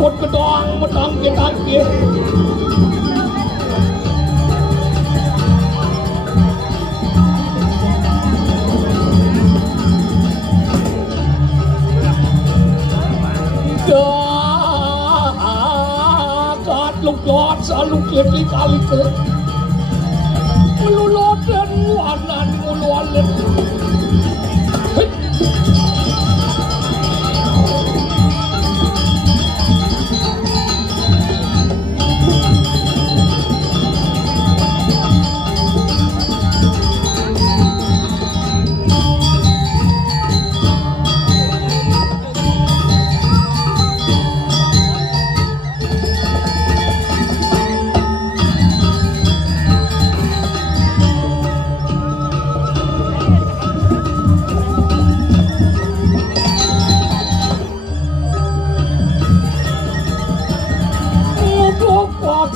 takut kedong menang kita kia. Kat lục lọt sa lục kiệt đi kali ke. Melulot dan wanan mulualet.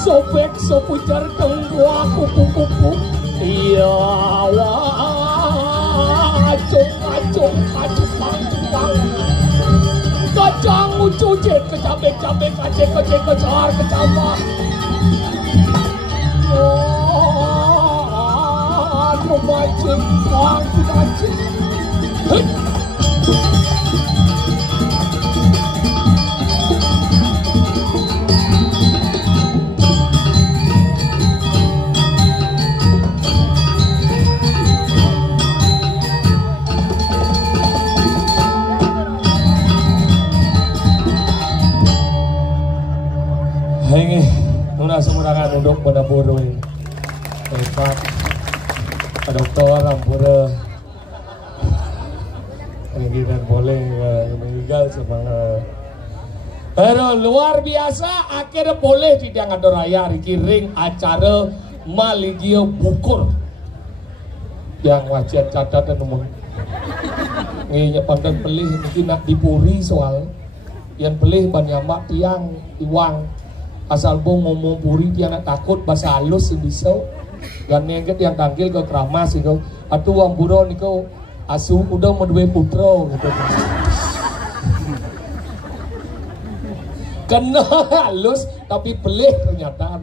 Sobek sepujar tengwa kupu-kupu. Iya wah acung pang. Kacang mucu jet kecabek kacek kecar kecambah. Wah memacing pang kacing. Hengi, nuna semurangan duduk pada buru ini. Pak dokter ampura, ini kan boleh meninggal semangat. Pero luar biasa, akhirnya boleh di Diangado Raya dikiring acara Maligio Bukur yang wajian catat dan umum. Ini pandan pelih mungkin nak dipuri soal yang pelih banyak tiang iwang. Asal bong ngomong puri dia nak takut bahasa halus sih bisa. Dan nengket yang tanggil ke keramas itu. Atu wang buron itu asu udah medue putro gitu. Kena halus tapi pelih ternyata.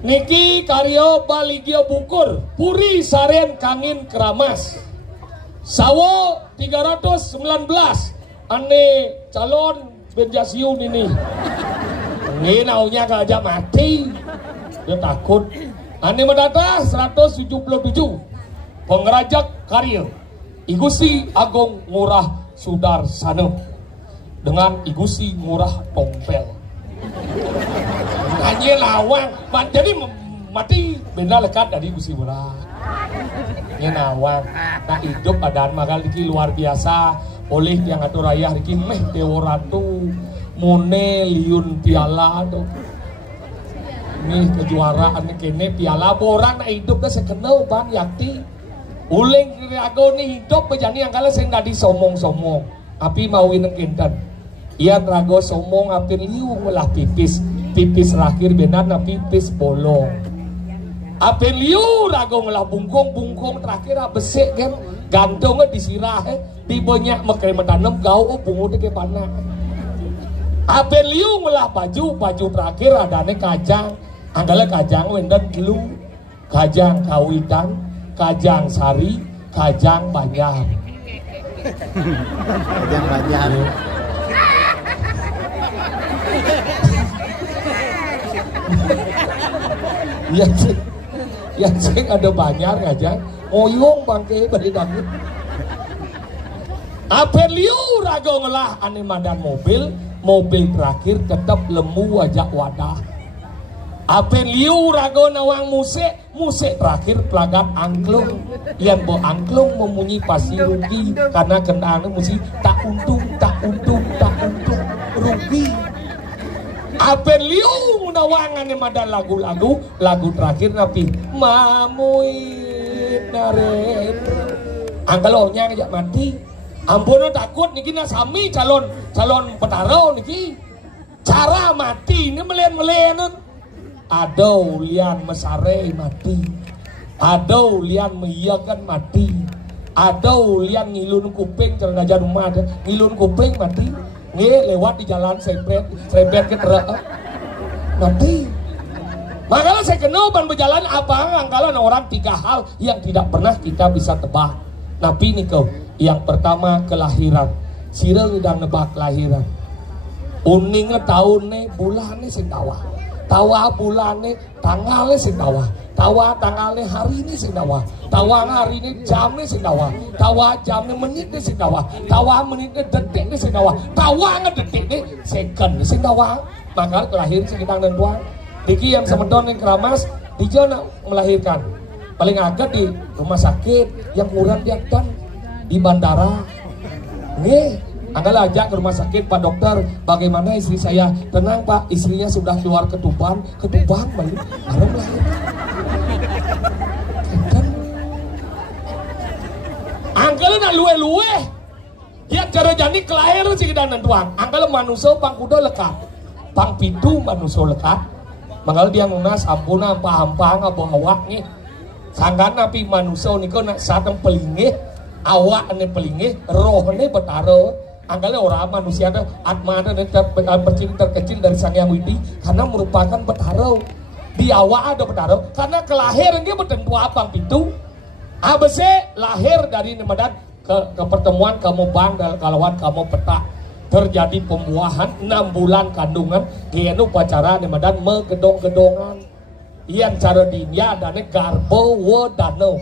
Niki karyo Baligio Bukur Puri Saren Kangin Keramas Sawo 319 ane calon Benjasiun ini. Ini naunya gajah mati. Dia takut. Ane mendata 177 pengerajak karya Igusti Agung Ngurah Sudarsana dengan Igusti Ngurah Tompel. Hanya lawang. Jadi mati benda lekat dari Igusti Ngurah. Ini nawang. Nah hidup adaan makal iki luar biasa. Oleh yang atur raya iki meh Dewa Ratu Mone liun piala tuh. Nih kejuaraan kene piala orang nak hidup dah sekenal ban yakti. Uling rago nih hidup bejani yang kala sing tadi somong-somong. Api mawin kentan. Ia rago somong api liu melah pipis. Pipis terakhir benar na pipis bolong. Api liu rago melah bungkong terakhir besek kan gantungnya disirah di banyak makai menanam gau bungu deke panah. Ape liu melah baju terakhir adane kajang, anggala kajang wendan dulu, kajang kawitan, kajang sari, kajang banyak. Kajang banyak. Ya sing ada banyak kajang, oyong bangke bari dangdut. Ape liu rago ngelah ane madan mobil terakhir tetap lemu wajah wadah. Apen liu rago nawang musik terakhir pelagat angklung. Yang bo angklung memunyi pasti rugi karena kendaraan musik tak untung rugi. Apen liu nawangan madan lagu terakhir napi mamuin naren. Angkalonya ngajak mati. Ampun takut niki sami calon petaro niki. Cara mati ini melen-melenan. Ada lian mesare mati. Ada lian meiyakan mati. Ada lian ngilun kuping cara ngajak rumah ngilun kuping mati. Nih lewat di jalan serempet ke truk mati. Makanya saya kenal ban berjalan apa anggalan orang 3 hal yang tidak pernah kita bisa tebak. Tapi nih kau, yang pertama kelahiran. Sireng dan nebak kelahiran. Uning tahun nih bulan nih sing tawa. Tawa bulan nih tanggal nih sing tawa. Tawa tanggal nih hari ini sing tawa. Tawa hari ini jam nih sing tawa. Tawa jam nih menit nih sing tawa. Tawa menit nih detik nih sing tawa. Tawa ngedetik nih second nih sing tawa. Maka kelahiran sing kita nentuan. Diki yang semedon yang keramas dia nak melahirkan paling agak di rumah sakit, yang kurang dia dan di bandara. Nih Anggal ajak ke rumah sakit, Pak dokter, bagaimana istri saya? Tenang Pak, istrinya sudah keluar ketuban balik, baru melahirkan. Anggal nak luwe-luwe, dia cara jadi kelahiran sih kita nentuan. Anggal manusia pang kuda lekat, pang pitu manusia lekat. Manggal dia nunas ampuna hampa-hampa ngabawak nih. Sangkan napi manusia niko nak sateng pelingih, awak ane pelingih, roh ane betaro. Anggalnya orang manusia ada atma ada terkecil dari Sang Yang Widi karena merupakan betaro. Di awak ada betaro karena kelahiran dia bertentu apa pintu. ABC lahir dari Nemadan ke pertemuan kamu bang dan kalawan kamu petak. Terjadi pembuahan 6 bulan kandungan genu upacara Nemadan megedong-gedongan yang cara dinya adanya garbo wodano.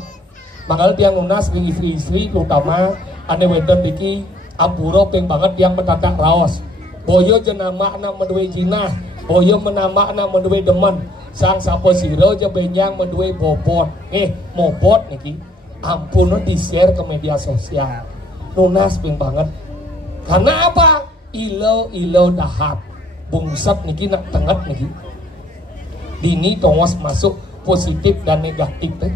Makanya dia nunas di istri-istri terutama ane wedon diki apuro peng banget yang metatak raos. Boyo jenama anak menduwe jinah, boyo menambah anak menduwe demen. Sang sapo siro je benyang menduwe bobot. Mobot niki ampun di share ke media sosial. Nunas peng banget. Karena apa? Ilo dahap bungsat niki nak tenget niki. Dini tongos masuk positif dan negatif teh.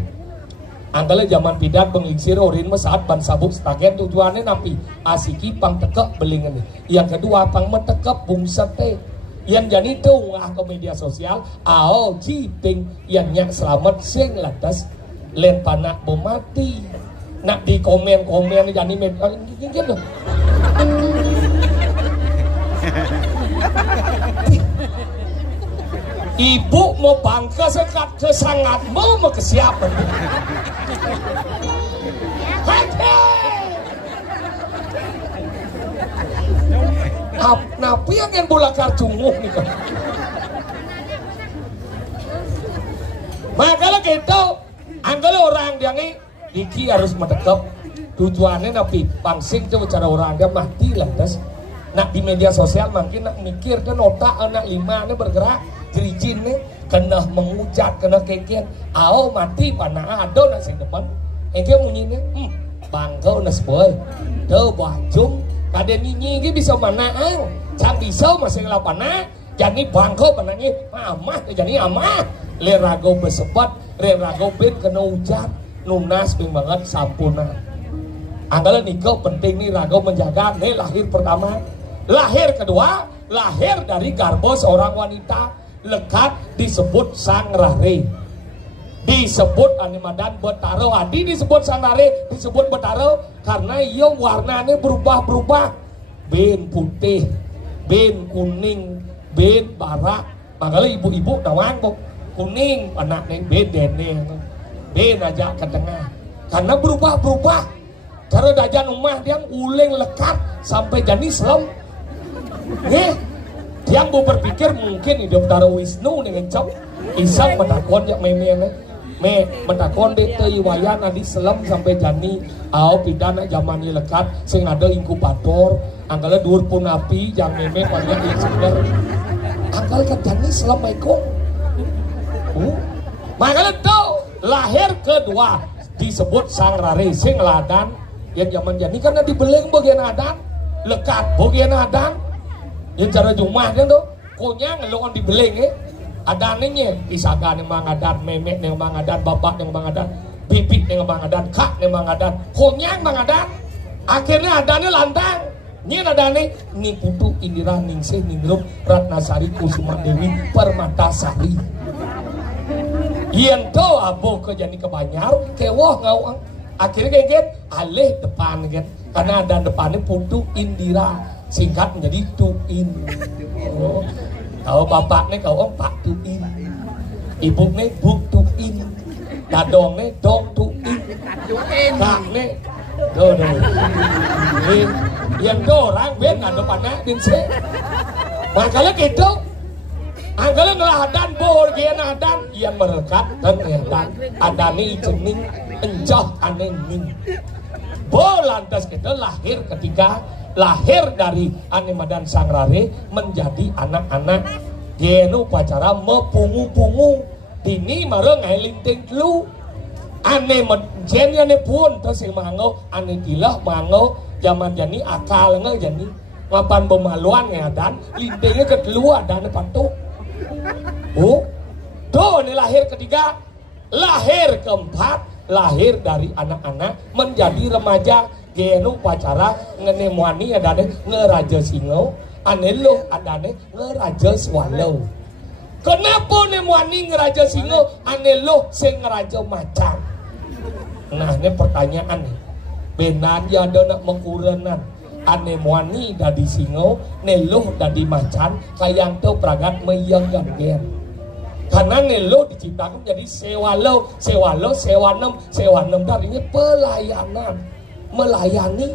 Angkala zaman pidat penglingsir orin saat ban sabuk stagen tujuannya napi asiki pang tekep belingan. Yang kedua pang metekep bungsat teh. Yang jadi tuh ke media sosial ao ciping yang nyak selamat sing lantas len panak bomati. Nak di komen-komen jadi media gitu. Ibu mau bangga sekat kesangatmu mau kesiapan. Napi yang bolakar cunguh nih kan. Makanya kita anggap orang dia nih Diki harus mendekat tujuannya napi pangsing coba cara orang dia mati lantas. Nak di media sosial makin nak mikir kan otak anak 5 ini bergerak jerijin nih kena mengucat kena keken ao mati panah ada nak sing depan engke munyinya bangga nas boy teu bajung kada nyinyi ge bisa manaang can bisa masih lapana jani bangga panangnya amah jani amah le rago besebat le rago bet kena ucat nunas ping banget sampuna anggalan nikah penting nih rago menjaga nih lahir pertama. Lahir kedua, lahir dari garbo seorang wanita lekat disebut sang rare. Disebut Nemadan betaro. Adi disebut sang rare, disebut betaro karena ia warnanya berubah-berubah. Ben putih, ben kuning, ben barak. Makanya ibu-ibu dawang kuning, anaknya ben dene, ben aja ke tengah. Karena berubah-berubah. Cara dajan rumah dia uling lekat sampai jadi selam. Yang mau berpikir mungkin hidup Taro Wisnu dengan cok isang metakon ya meme metakon deh wayan adi selam sampai jani au pidana zaman ini lekat sing ada inkubator angkala dur pun api jang meme banyak yang sebentar angkala kan jani selam maiko makanya tuh lahir kedua disebut sang rare sing ladan yang zaman jani karena dibeleng bagian adan lekat bagian adan yang cara jumah kan tuh konyang ngelongan dibeleng adannya pisaga yang mangadan memek yang mangadan bapak yang mangadan bibit yang mangadan kak yang mangadan konyang mangadan akhirnya adannya lantang nyen adane ni putu Indira Ningsih Ningrum Ratnasari Kusuma Dewi Permatasari yang tuh abo ke jani kebanyar kewah ngawang akhirnya kayak alih depan kan karena ada depannya putu Indira singkat menjadi Tuin. Oh. Kalau bapak nih kau Pak Tuin, ibu nih Bu Tuin, dadong nih Dong Tuin, kak nih do. Yang orang ben ada panah dinse. Makanya gitu. Angkala ngeladan bor gian adan yang merekat dan edan adani jening enjoh aneh-ning. Bo lantas kita lahir ketika lahir dari Animadan Sangrare menjadi anak-anak genu pacara mepungu-pungu dini mareng ngelinting lu ane menjennya ne pun terus yang mango ane tilah mango zaman jani akal nge jani ngapan pemaluan ngedan lindingnya kedua dan patu tuh ini lahir ketiga, lahir keempat, lahir dari anak-anak menjadi remaja genu pacara ngenemuani adane ngeraja singo anelo adane ngeraja swallow. Kenapa nemuani ngeraja singo anelo sing ngeraja macan? Nah ini pertanyaan nih. Benar ya ada nak mengkurenan anemuani dadi singo nelo dadi macan kayang tuh peragat meyang gen. Karena nelo diciptakan menjadi sewalo, sewanem tadinya pelayanan, melayani.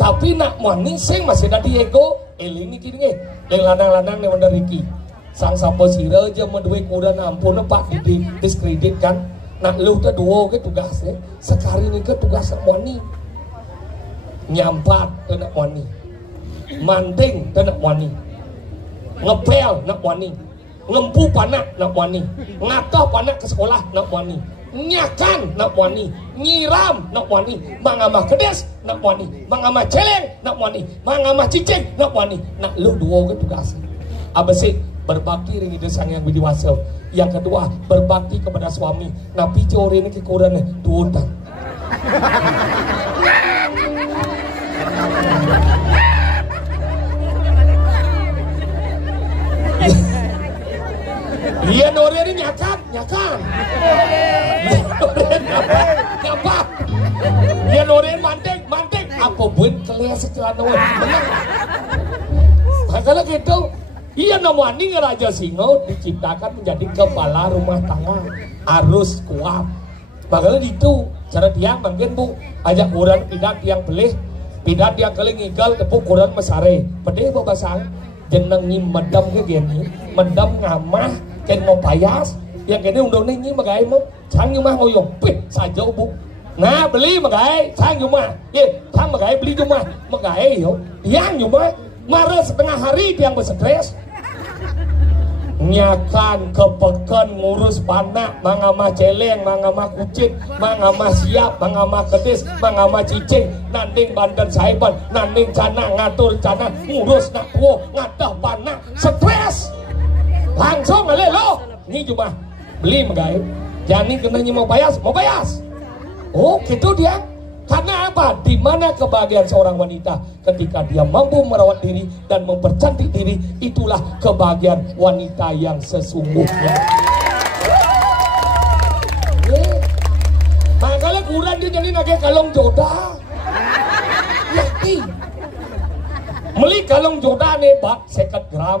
Tapi nak mani sing masih ada di ego, eling iki nggih. Yang lanang-lanang nih Riki. Sang sapo sira aja menduwe kuran ampun Pak di diskredit kan. Nak lu tuh dua ke tugasnya, sekali ini ke tugas mani. Nyampat nak mani. Manting nak mani. Ngepel nak mani. Ngempu panak nak wani, ngatoh panak ke sekolah nak wani, nyakan nak wani, nyiram nak wani, mangama kedes nak wani, mangama celeng nak wani, mangama cicing nak wani. Nak lu dua ke tugas. Abesik berbakti ring sang yang bidiwasa. Yang kedua berbakti kepada suami. Nabi jore ini kekurangan tuutang. Dia nore ini nyakan. Ngapa? Dia nore mantek. Apa buat kalian setelah nore? Benar. Makanya gitu. Iya namanya ngeraja singo diciptakan menjadi kepala rumah tangga, harus kuat. Makanya itu cara tiang mungkin bu ajak kurang tidak tiang belih, tidak tiang kali ngigal tepuk kurang mesare. Pedih babasang jeneng nyi medam ke gini, medam ngamah ken mau payas, yang gini undang nih nyi magai mau, sang nyumah ngoyong, pih saja bu. Nah beli magai, sang nyumah, ye, sang magai beli nyumah, magai yo, yang nyumah. Marah setengah hari tiang berstres. Nyakan kepekan ngurus panak, mangama celeng, mangama kucing, mangama siap, mangama ketis, mangama cicing, nanding bandan saiban, nanding cana ngatur cana, ngurus nak tuo, ngatah panak, stres. Langsung ale lo, ini cuma beli magai. Jani kena mau bayas. Oh gitu dia. Karena apa? Di mana kebahagiaan seorang wanita ketika dia mampu merawat diri dan mempercantik diri, itulah kebahagiaan wanita yang sesungguhnya. Makanya kurang dia jadi nage kalong jodoh. Yakti. Beli kalong jodoh nih bak 50 gram,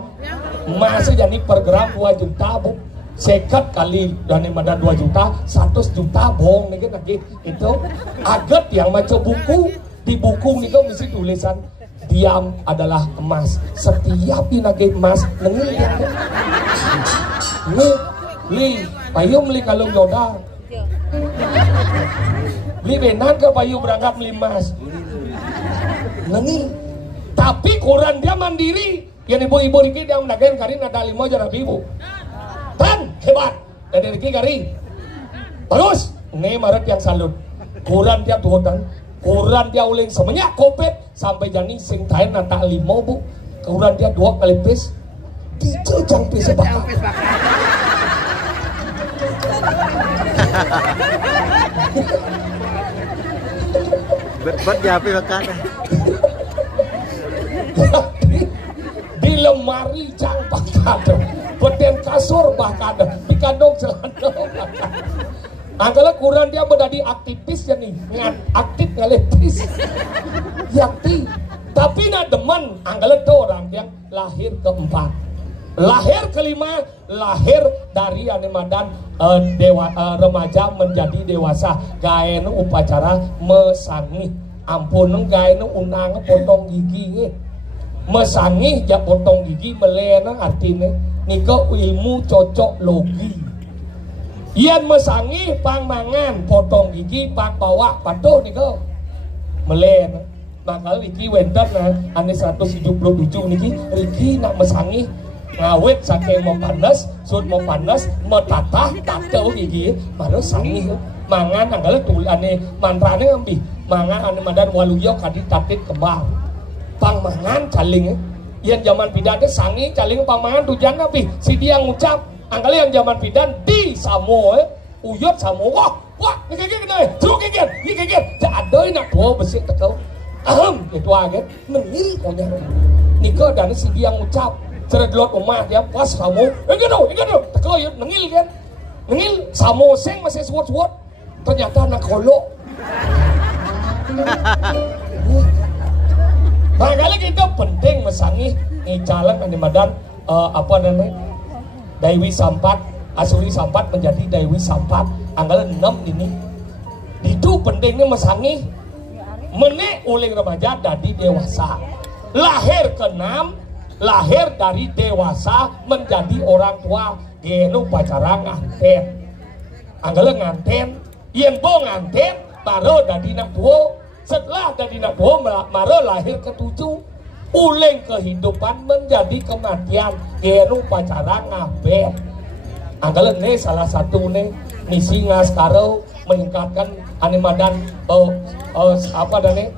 masih jadi per gram 2 juta bu. Sekat kali dan ada 2 juta, 100 juta bohong nih kan itu agat yang macam buku di buku nih kan mesti tulisan diam adalah emas, setiap pinagi emas nengil ya li payung li kalung jodoh li benar ke payung berangkat beli emas nengil. Tapi koran dia mandiri yang ibu-ibu ini dia menagain karin ada 5 jarang ibu tan hebat dari Riki Kari bagus nih Maret yang salut kuran dia tuhutan kuran dia uling semenyak kopet sampai jani sing tain nata 5 bu kuran dia 2 kali pis dicecang pis sebakar bet japi makan di lemari cang pakado beden kasur bahkan di kandung celana bahkan angkala kurang dia menjadi aktivis ya nih aktif ngelipis yakti Tapi nak demen anggale tuh orang yang lahir keempat. Lahir kelima, lahir dari animadan remaja menjadi dewasa. Gaenu upacara mesangi. Ampun gaenu unang potong gigi. Mesangi ja potong gigi melena artinya nika ilmu cocok logi. Ian mesangi pang mangan potong gigi pang bawa patuh nika melena. Bakal Riki wenten ane 177 niki Riki nak mesangi ngawet saking mau panas, sud mau panas, metatah tatau gigi, baru sangi mangan anggale tulane mantrane ngambi, mangan ane madan waluyo kadi tatit kembang, pang mangan caling, yang zaman pidan teh sangi caling pang mangan tujuan nabi, si dia ngucap, anggale yang zaman pidan di samo, uyut samo, wah, ni kagak kena, terus kagak, ni kagak, tak ada nak bawa besi tekau, itu aja, nengil punya, niko dan si dia ngucap. Ceredlot umat ya pas kamu enggak dong teko yuk nengil kan nengil samo seng masih suwot ternyata anak kolok makanya kita penting mesangi ngicalan animadan apa namanya Dewi Sampat Asuri Sampat menjadi Dewi Sampat anggalan 6 ini itu pentingnya mesangi menek uling remaja dari dewasa lahir ke-6 lahir dari dewasa menjadi orang tua genu pacara nganten anggale nganten yen bo nganten baru dari nak tua setelah dari nak tua baru lahir ke-7 uling kehidupan menjadi kematian genu pacara ngaben anggale ne salah satu ne misi ngaskaro meningkatkan animadan apa dan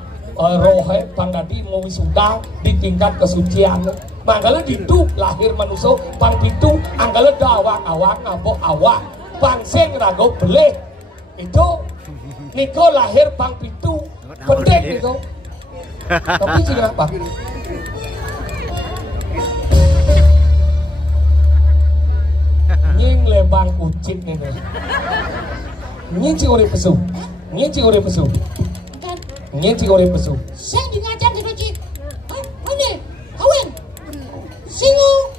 rohe panggadi mau wisuda di tingkat kesucian makanya ditu lahir manusia pang pitu anggale awak ngabok awak pang sing rago beleh itu niko lahir pang pitu penting niko tapi juga apa nying lebang kucing nih nying cing ori pesu Nyeci orang pesu. Sing di ngajak di kucing. Ini kawin. Singo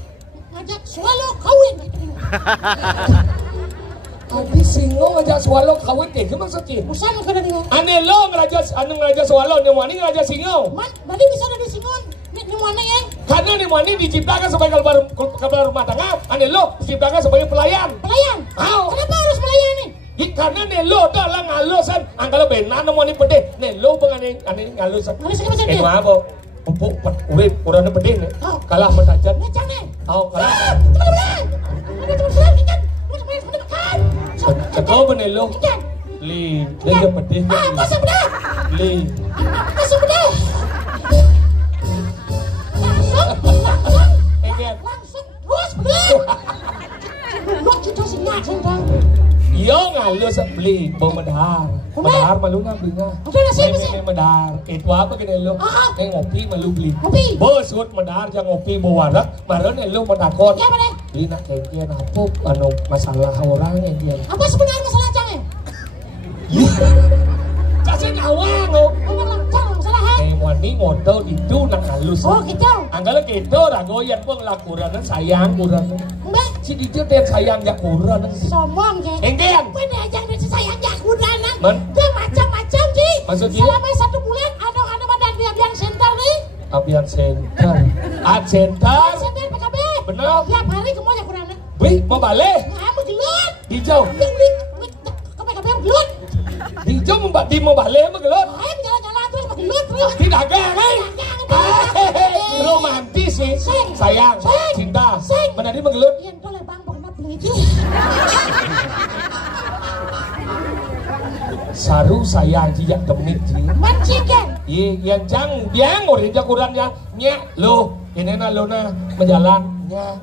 ngajak swallow kawin. Adi singo ngajak swallow kawin ke gimana maksudnya? Musang kada dia. Ane lo ngajak swallow, ni wani ngajak singo. Man, bali bisa ada singo. Ni mana ya? Karena ni wani diciptakan sebagai kepala rumah tangga, ane lo diciptakan sebagai pelayan. Pelayan. Kenapa harus pelayan nih? Karena nelo adalah ngalusan anggalo benan namo ni pede nelo bangane ane ngalusan Ngalusan apa pupuk urip urane pede ne kalah mentajan ngecane kalah ceko benelo li dia pede pasang beda li pasang beda langsung terus beda lo kita sih ngaceng kan yo ngalus beli medar malu ngambil medar itu apa gini lo ngopi malu beli bosut medar jangan ngopi bawarak baru lo medakon beli nak kengkian apa anu masalah orang yang dia apa sebenarnya masalah cangnya kasih awang lo masalah wani modal itu nak halus oh gitu anggala gitu rago yang pun lakuran sayang kurang si dia dan sayang jak kurang sombong ke enggan mana aja dan sayang jak kurang dia macam-macam sih maksudnya selama 1 bulan ada badan biang center nih biang center center PKB benar tiap hari kemuanya kurang beli mau balik mau gelut hijau ke PKB gelut hijau mau balik mau gelut jalan-jalan terus mau gelut terus di dagang romantis sih sayang cinta mana dia menggelut yang boleh bang pernah beli itu saru sayang jijak demit sih mancikan yang jang biang orang jakuran yang nya lo ini na lo na menjalan nya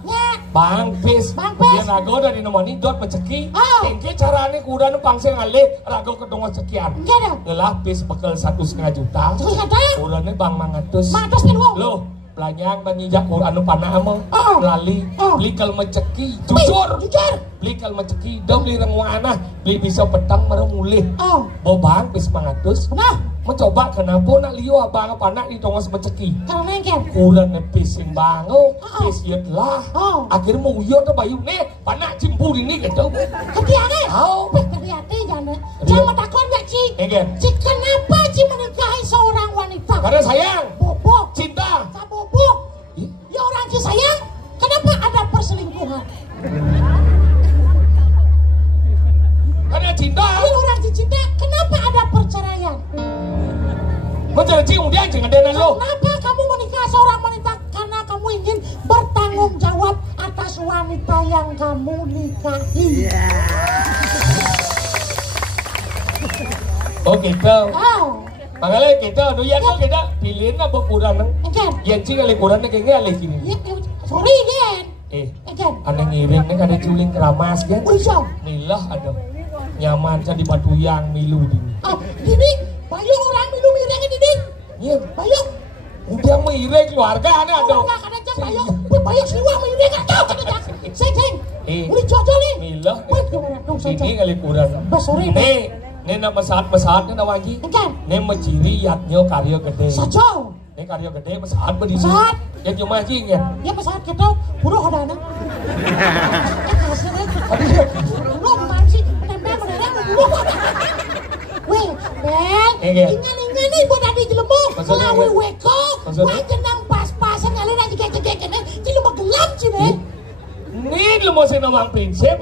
bang pis dia rago dari nomor ini dot menceki tinggi caranya kuda pangse ngalih rago kedua sekian ngelah pis bekal 1,5 juta kurangnya bang mangatus mangatus nih lo Belanyang banyak anu panah mah lali beli kal menceki jujur beli kal menceki dong beli rengwana beli pisau petang marah mulih bobang bis mangatus mencoba kenapa nak liu abang panah di tongos menceki karena yang kurang nepis sing bango pis yet lah akhirnya mau uyot tuh bayu nih panah cimpu ini gitu hati-hati hati-hati jangan takut gak Ci kenapa Ci menikahi seorang wanita karena sayang bobo cinta bobo ya orang Ci sayang kenapa ada perselingkuhan karena cinta ya orang Ci cinta kenapa ada perceraian mencari cium dia jangan denan lo kenapa kamu menikah seorang wanita karena kamu ingin bertanggung jawab atas wanita yang kamu nikahi oh gitu makanya kita doyan lo kita pilihin apa kurang yang cing kali kurang kayaknya kali gini sorry kan ada ngiring nih ada culing keramas kan milah ada nyaman saya di batu yang milu ini bayu orang milu miring ini iya bayu udah miring keluarga ada bayu siwa miring atau saya udah cocok nih milah ini kali kurang nih nama saat ini nawangi nih menciri yatnya karya gede nih karya gede saat berdiri yang cuma cing ya pesawat kita buruh ada anak belum masih tempel mendadak buruh weh ingat nih buat adi jelembok lawi weko wajenang pas-pasan ngalir aja kayak di lumah gelap sih nih ini lu mau nama prinsip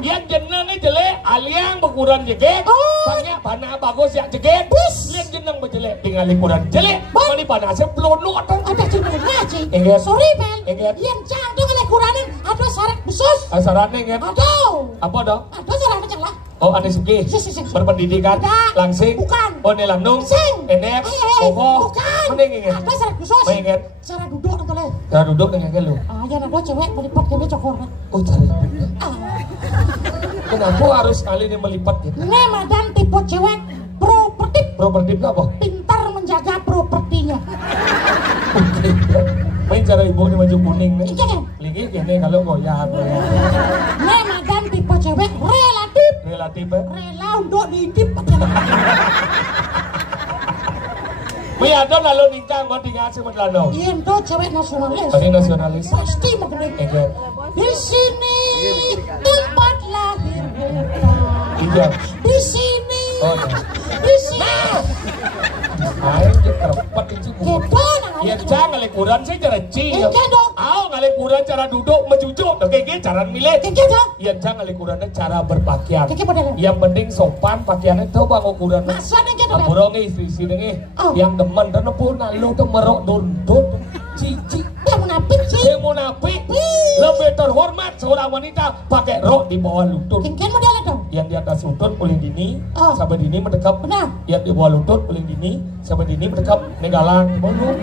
yang jenang ini jelek aliang berkurang jeget banyak panah bagus ya jeget lihat jenang berjelek tinggal likuran jelek kali panasnya pelonok ada cuma ngaji sorry Bel yang cantik likurannya ada syarat khusus syaratnya kan apa dong ada syaratnya cang lah oh aneh suki berpendidikan langsing oh ini lanung enep kokoh mending inget ada syarat khusus cara duduk nonton cara duduk dengan lu ya ada cewek melipat kami cokor oh cara duduk kenapa harus kali ini melipat gitu ini madam tipe cewek propertif apa? Pintar menjaga propertinya main cara ibu ini baju kuning nih lagi gini kalau goyang ini madam tipe cewek relatif rela untuk diintip May ada lalu nikah mau tinggal sih matlano. Iya itu cewek nasionalis. Ini nasionalis. Pasti maklum. Di sini tempat lahir kita. Iya. Di sini. Di sini. Ayo terpat itu. Kita ya jangan lekuran sih cara cing. Ayo ngalekuran cara duduk mencucuk. Oke cara milih. Ya jangan lekurannya cara berpakaian. Yang penting sopan pakaiannya tuh bang ukuran. Aburong istri nih. Yang demen dan pun lu tuh merok dundun cici. Dia munafik. Lebih terhormat seorang wanita pakai rok di bawah lutut. Yang di atas lutut paling dini sampai dini mendekap. Yang di bawah lutut paling dini sampai dini mendekap negalan bolu.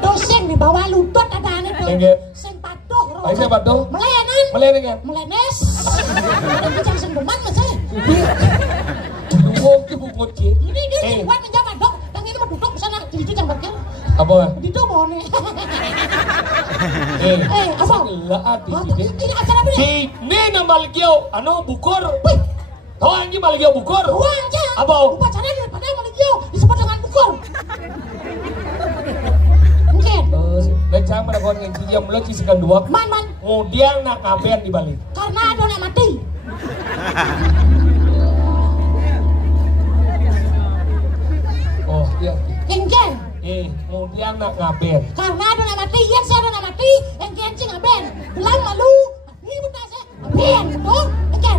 Dosen di bawah lutut ada aneh tuh. Sing patuh. Sing patuh. Melenan. Melenan kan? Melenes. Ada bicara sendeman mas saya. Dulu ke bukot sih. Ini dia buat menjaga dok. Yang ini mau duduk sana di situ jam berkel. Apa? Di situ mau nih. Apa? Lah ati. Ini acara apa nih? Ini nama Maligio, anu bukur. Tahu anjing Maligio bukur? Aja. Apa? Upacara daripada Maligio disebut dengan bukur. Mungkin. Lecah mana kau yang cium lo cisikan dua. Man. Kemudian nak ngapain di Bali? Karena ada yang mati. Oh iya. Engken. Kemudian nak ngapain? Karena ada yang mati, yang saya ada yang mati, engken sih ngapain? Bilang malu, ini betul saya. Ngapain, betul? Engken.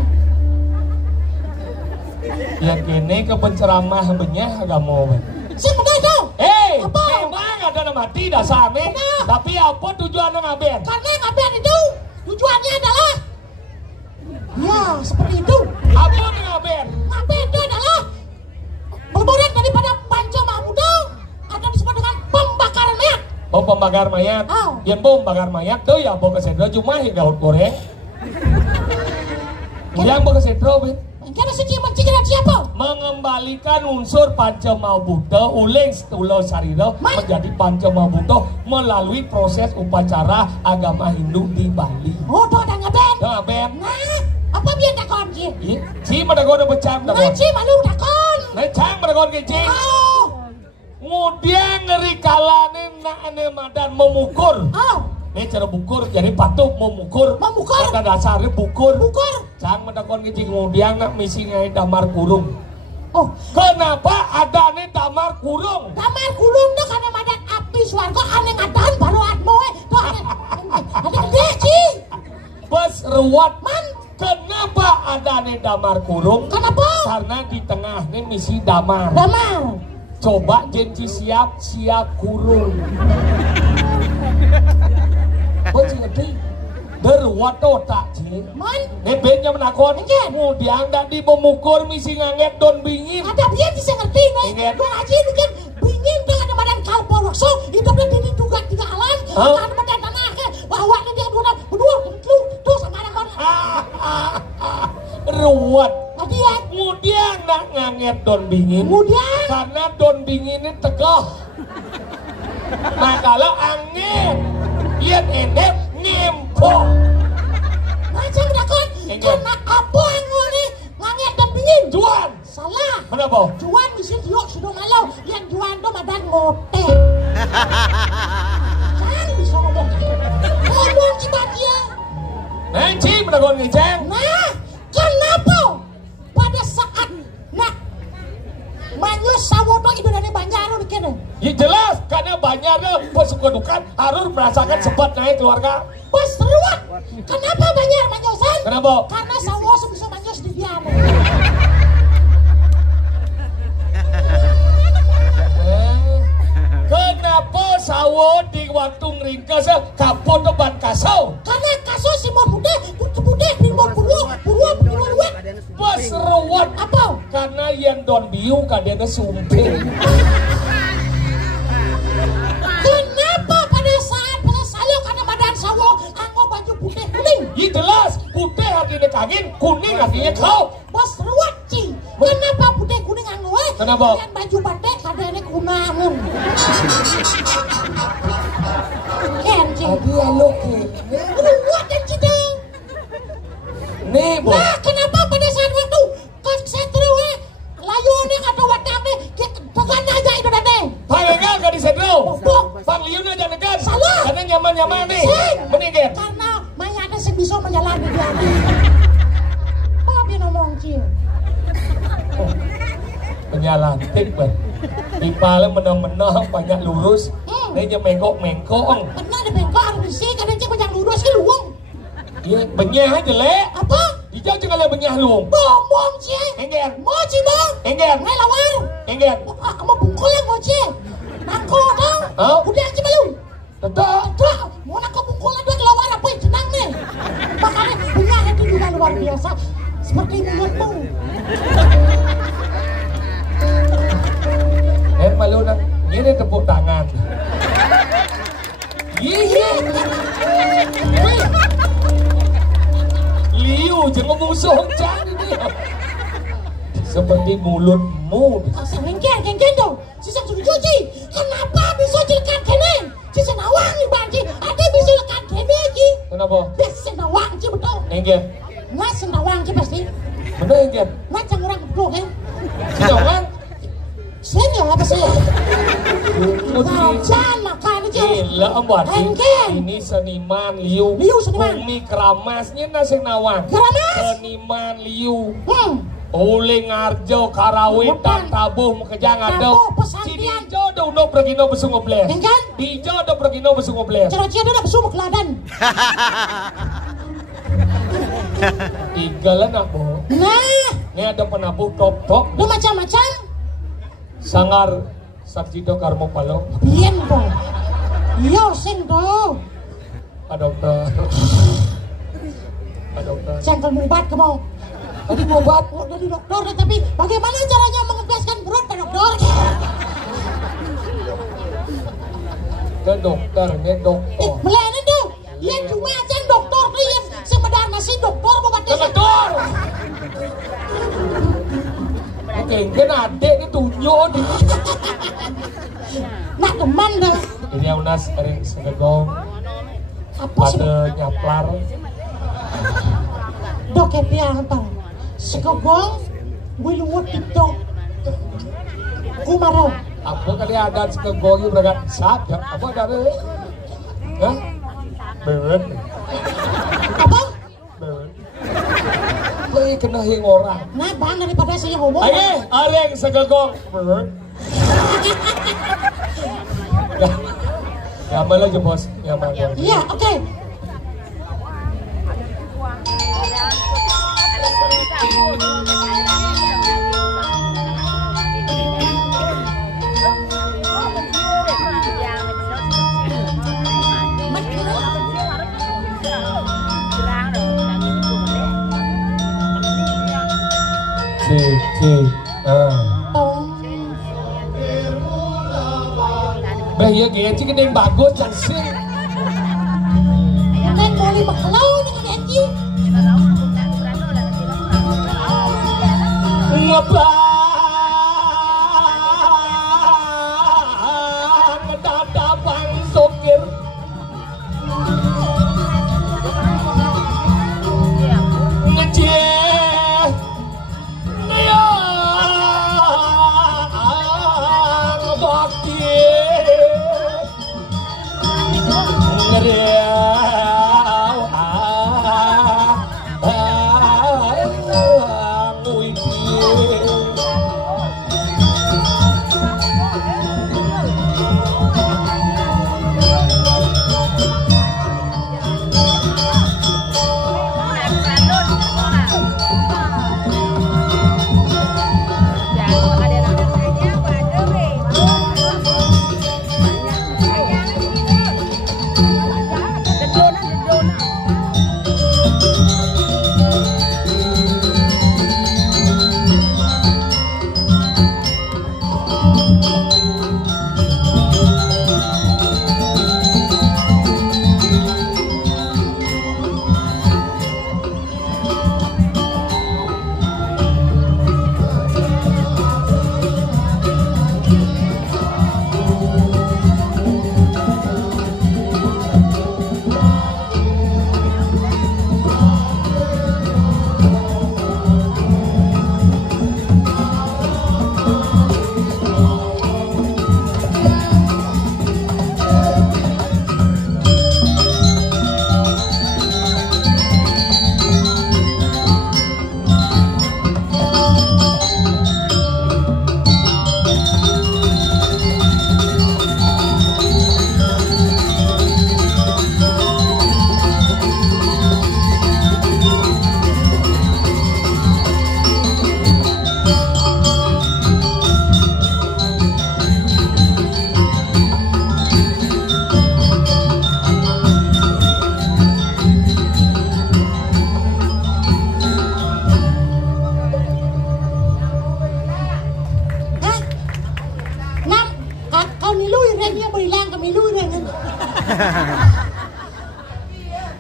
Yang kini ke penceramah benyah agak mau. Sih betul itu. Apa? Memang ada yang mati dasar nih. Tapi apa tujuan ngapain? Karena ngapain itu tujuannya adalah ya seperti itu. Apa yang ngapain? Ngapain itu adalah bermurid daripada Panca Mahmuda atau disebut dengan pembakaran mayat. Oh pembakar mayat. Yang bom bakar mayat tuh ya bawa ke sendro cuma ya gaut goreng. Yang bawa ke sendro bin. Kena suci mencegah siapa? Mengembalikan unsur Pancamabuddha uling setula sarira menjadi Pancamabuddha melalui proses upacara agama Hindu di Bali. Oh, tuh ada ngeben. Ngeben. Nah, apa biar takon Ci? Ci madagon becam takon. Nah, Ci malu takon. Nah, cang madagon ke Ci. Oh. Kemudian ngeri kalane nak ane madan memukur. Oh. Ini cara bukur, jadi patuk memukur. Pada dasarnya bukur. Cang mendakon kecing kemudian nak misi ngai damar kurung. Oh, kenapa ada nih damar kurung? Damar kurung tuh karena madan api swarga aneh ngadan baru atmoe. Tuh ada gede Ci. Bes ruwat man. Kenapa ada nih damar kurung? Kenapa? Karena di tengah nih misi damar. Damar. Coba jenci siap kurung. Kau ngerti? Deruat tak Ci. Man. Nebenya menakon. Kemudian tak di memukur misi nganget don bingin. Ada biar bisa ngerti nih. Dua aja ini kan bingin tuh ada badan kalpo wakso. Hidupnya di juga tiga alam. Ada badan tanah ke. Bahwa dia berdua tuh sama anak orang. Ruwat. Kemudian nak nganget don bingin. Kemudian karena don bingin ini tegah. Nah kalau angin lihat endep ngempok. Macam dakon. Kena apa ngone nganget don bingin? Juan. Salah. Kenapa? Juan misi diok sudah malau. Yang Juan tuh madan ngote. Kan bisa ngomong. Ngomong cibatia. Nah Ci menakon ngeceng. Nah, kenapa pada saat nak Manyos sawodo itu dari Banjar lu kene? Ya jelas karena Banjar pesuka-dukan harus merasakan sebat naik keluarga. Pas ruwet. Kenapa Banjar Manyosan? Kenapa? Karena sawo sebisa Manyos di diam. Kenapa sawo di waktu ngeringkas kapot depan kasau? Karena kasau si mau bude di mau buru pas ruwet apa? Karena yang don biu kadena sumping. Kenapa pada saat saya karena badan sawo anggo baju putih kuning? Ya jelas putih artinya kagin, kuning artinya kau. Bos ruwet Ci. Kenapa putih kuning anggo? Kenapa? Yang baju batik kadene kunangan. Ken Ci. Dia lo Ruwet dan Ci dong. Nih bos. Nah, kenapa pada saat waktu setru layone atau wadane tekan aja itu deh. Panggil gak di setru. Panggil aja negan. Salah. Karena nyaman nih. Meninggal. Karena mayatnya sebisa menjalani dia. Apa dia ngomong Ci? Penyalantik ber. Di paling menang-menang banyak lurus. Ini mengkok-mengkong. Benar di bengkok harus bersih. Kadang Ci banyak lurus ke luang. Iya, benyah jelek. Apa? Dijauh jangan ada benyah lu. Bom Ci. Engger. Mau Ci bang. Engger. Ngai lawar. Engger. Kamu bungkul ya mau Ci. Nangko dong. Udah Ci belum? Tetap. Tuh, mau nangko bungkul dua lawar apa yang tenang nih. Makanya benyah itu juga luar biasa. Seperti mulutmu. Malu nang ini tepuk tangan. Iya. Liu jangan musuh jangan ini. Seperti mulutmu. Genggen dong. Sisa suruh cuci. Kenapa bisa jelekan kene? Sisa nawang nih banci. Ada bisa lekan kene lagi. Kenapa? Bisa nawang sih betul. Engger. Nggak senawang sih pasti. Bener engger. Nggak jangan orang kedua kan? Senawang. Senya apa sih? Jangan makan aja. Gila buat ini seniman Liu. Liu seniman. Bumi keramasnya nasi nawang. Keramas. Seniman Liu. Oleh ngarjo karawit dan tabuh mekejang ada. Pesantren. Dijo do udah pergi no besung ngobles. Enggan? Dijo do pergi no besung ngobles. Cara dia udah besung keladan. Tiga lah nak bo. Nah. Ini ada penabuh top. Lu macam-macam. Sangar Sarjito Karmo Palo. Bien dong. Iya sing dong. Pak dokter. Pak dokter. Jangan ngobat kamu. Tadi ngobat. Dari dokter tapi bagaimana caranya mengebiaskan perut Pak dokter? Ke dokter, ini dokter. Melainkan dong. Yang cuma aja dokter tuh yang sebenarnya si dokter mau Dokter. kengken adek ini tunjuk di. Nak teman dah. Ini unas sering segegong. Apa sih? Pada nyaplar. Dok kepiang tang. Segegong, gue luwet TikTok. Kumarau. Apa kali ada segegong ini berangkat sat? Apa ada deh? Hah? Beren. Apa? Beren. Lagi kena hing orang. Nah bang daripada saya ngomong. Oke, areng segegong. Beren. Nyaman aja bos, nyaman. Iya, oke. Bahaya Genji kan bagus dan sih. Neng boleh baklau nih Genji. Ngebang ngedap-dapan sopir. Ngeceh niang bakti ngeriau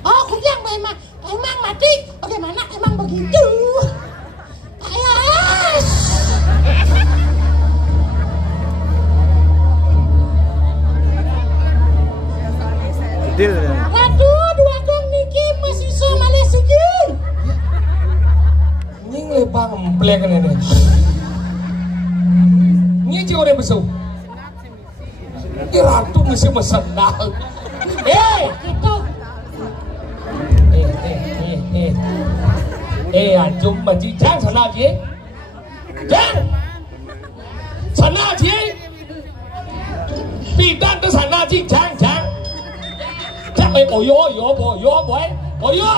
Oh, kuyang emang mati. Bagaimana emang begitu? Ayas. Deal. Aduh, dua gong niki masih so Malaysia. Nying lebang emplek kan ini. Nying cik orang besar. Ini ratu mesti mesenal. Gitu. Anjum banci jang sana je. Jang. Sana je. Bidan tu sana je jang. Jang oyo boy. Oyo.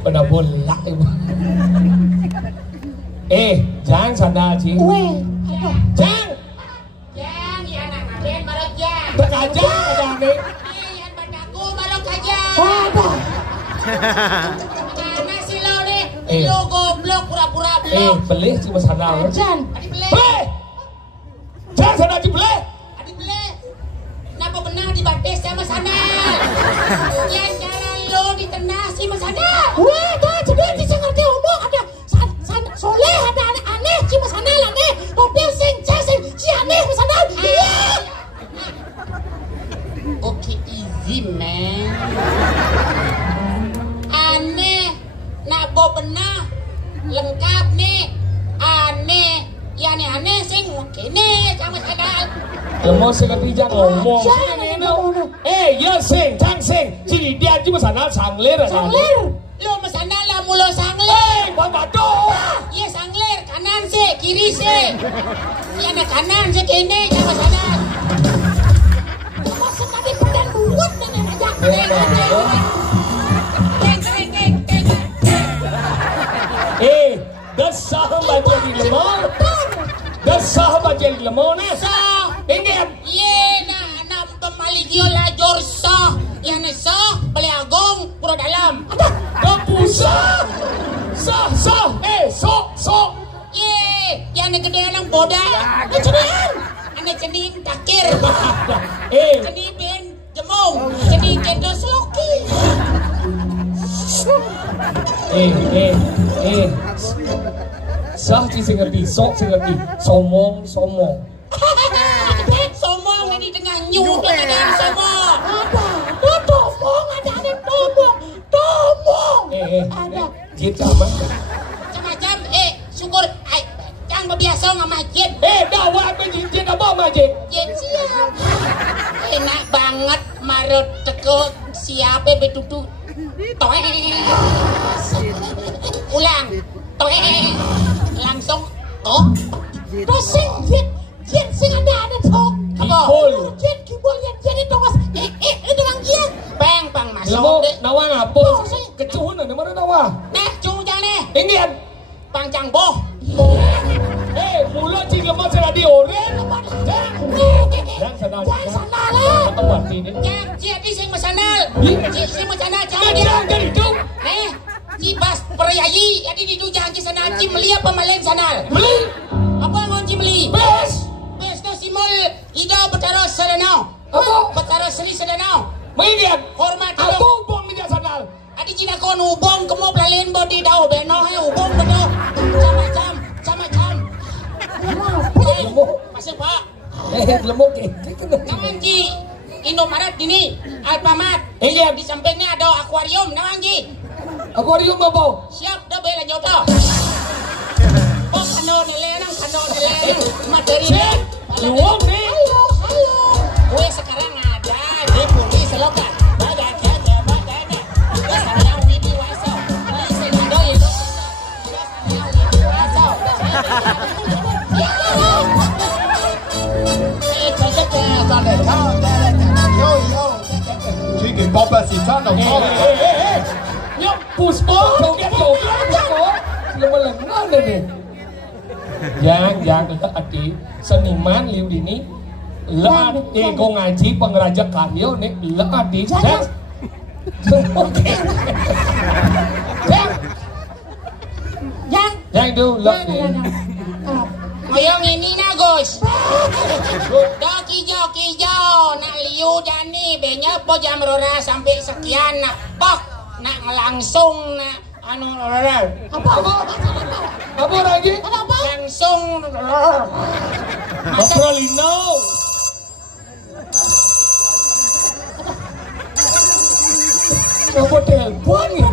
Pada bola ibu. Jangan sana sih. Jangan. Jang, ya anak Raden baru jang. Terkajang ada nih. Yang badaku baru kajang. Waduh. Mana sih lo nih? Lo goblok pura-pura belum. Beli cuma sana. Jan. Beli. Jangan sana aja beli. bawa benah lengkap nih aneh ya aneh sing kene sama sadal Lemot sing ketiga ngomong ya sing cang sing cili dia cuma sana sangler lo masana lah mulo sangler waduh iya sangler kanan sih kiri sih iya na kanan sih kene sama sadal masa tadi pedan buat nenek aja Dasar baca di lemon, dasar baca di lemon ni. Sah, Ingin? ye na pemaligyo la jorsa, yang sah beli agung pura dalam. Kapusa, sah, sok. Ye, yang gede lang boda, cening, ane cening takir, cening ben jemong, cening kedos loki. Sah sing ngerti, sok sing ngerti, somong. Somong ini tengah nyut dengan somong. Tomong. Ada. Kita apa? Macam syukur jangan berbiasa nggak masjid. Dawan masjid apa masjid? Siap. Enak banget marut teko siapa betutu. Toeng. Ulang. Toeng. Langsung sing ada tok. Kibol yang jadi tongos. Itu bang Gian. Pang masuk deh. Nawa ngapo? Kecuhun ada mana nawa? Cuh jangan Ingin? Pang Cangboh. Mulut cing lemot saya di oren. Jangan sanal lah. Awak ini. Jadi sing masanal. Sing masanal Jangan itu. Cibas peryayi jadi di jangan kisana cim melia pemalen sanal. Beli. Apa ngonci beli? Bes to simol ida betara sedenau. Apa? Betara seri sedenau. Mengingat. Hormat Aku bong minyak sanal. Adi cina kon ubong kemo plalen body dau beno ubong beno. Macam. Masih Pak. Lemuk. Nawangji Indomaret ini Alfamart. Di sampingnya ada akuarium Nawangji. Akuarium apa? Siap dah bela nyoto. Oh kano nele materi. Luang nih. Halo. Gue sekarang ada di Puri Selokan. Badan. Gue sekarang Widi Waso. Chicken Papa si sana. Nhóc Puspo joget. Sila malengan deh. Yang adi seniman liu dini lah kau ngaji pengerajak karyo nih lah adi yang itu lah Ngoyong ini na Gus. Do kijau nak liu jani benya po jam rora sampai sekian nak pok nak langsung nak anu rora. Apa lagi? Langsung Makrolino. Coba telepon nih.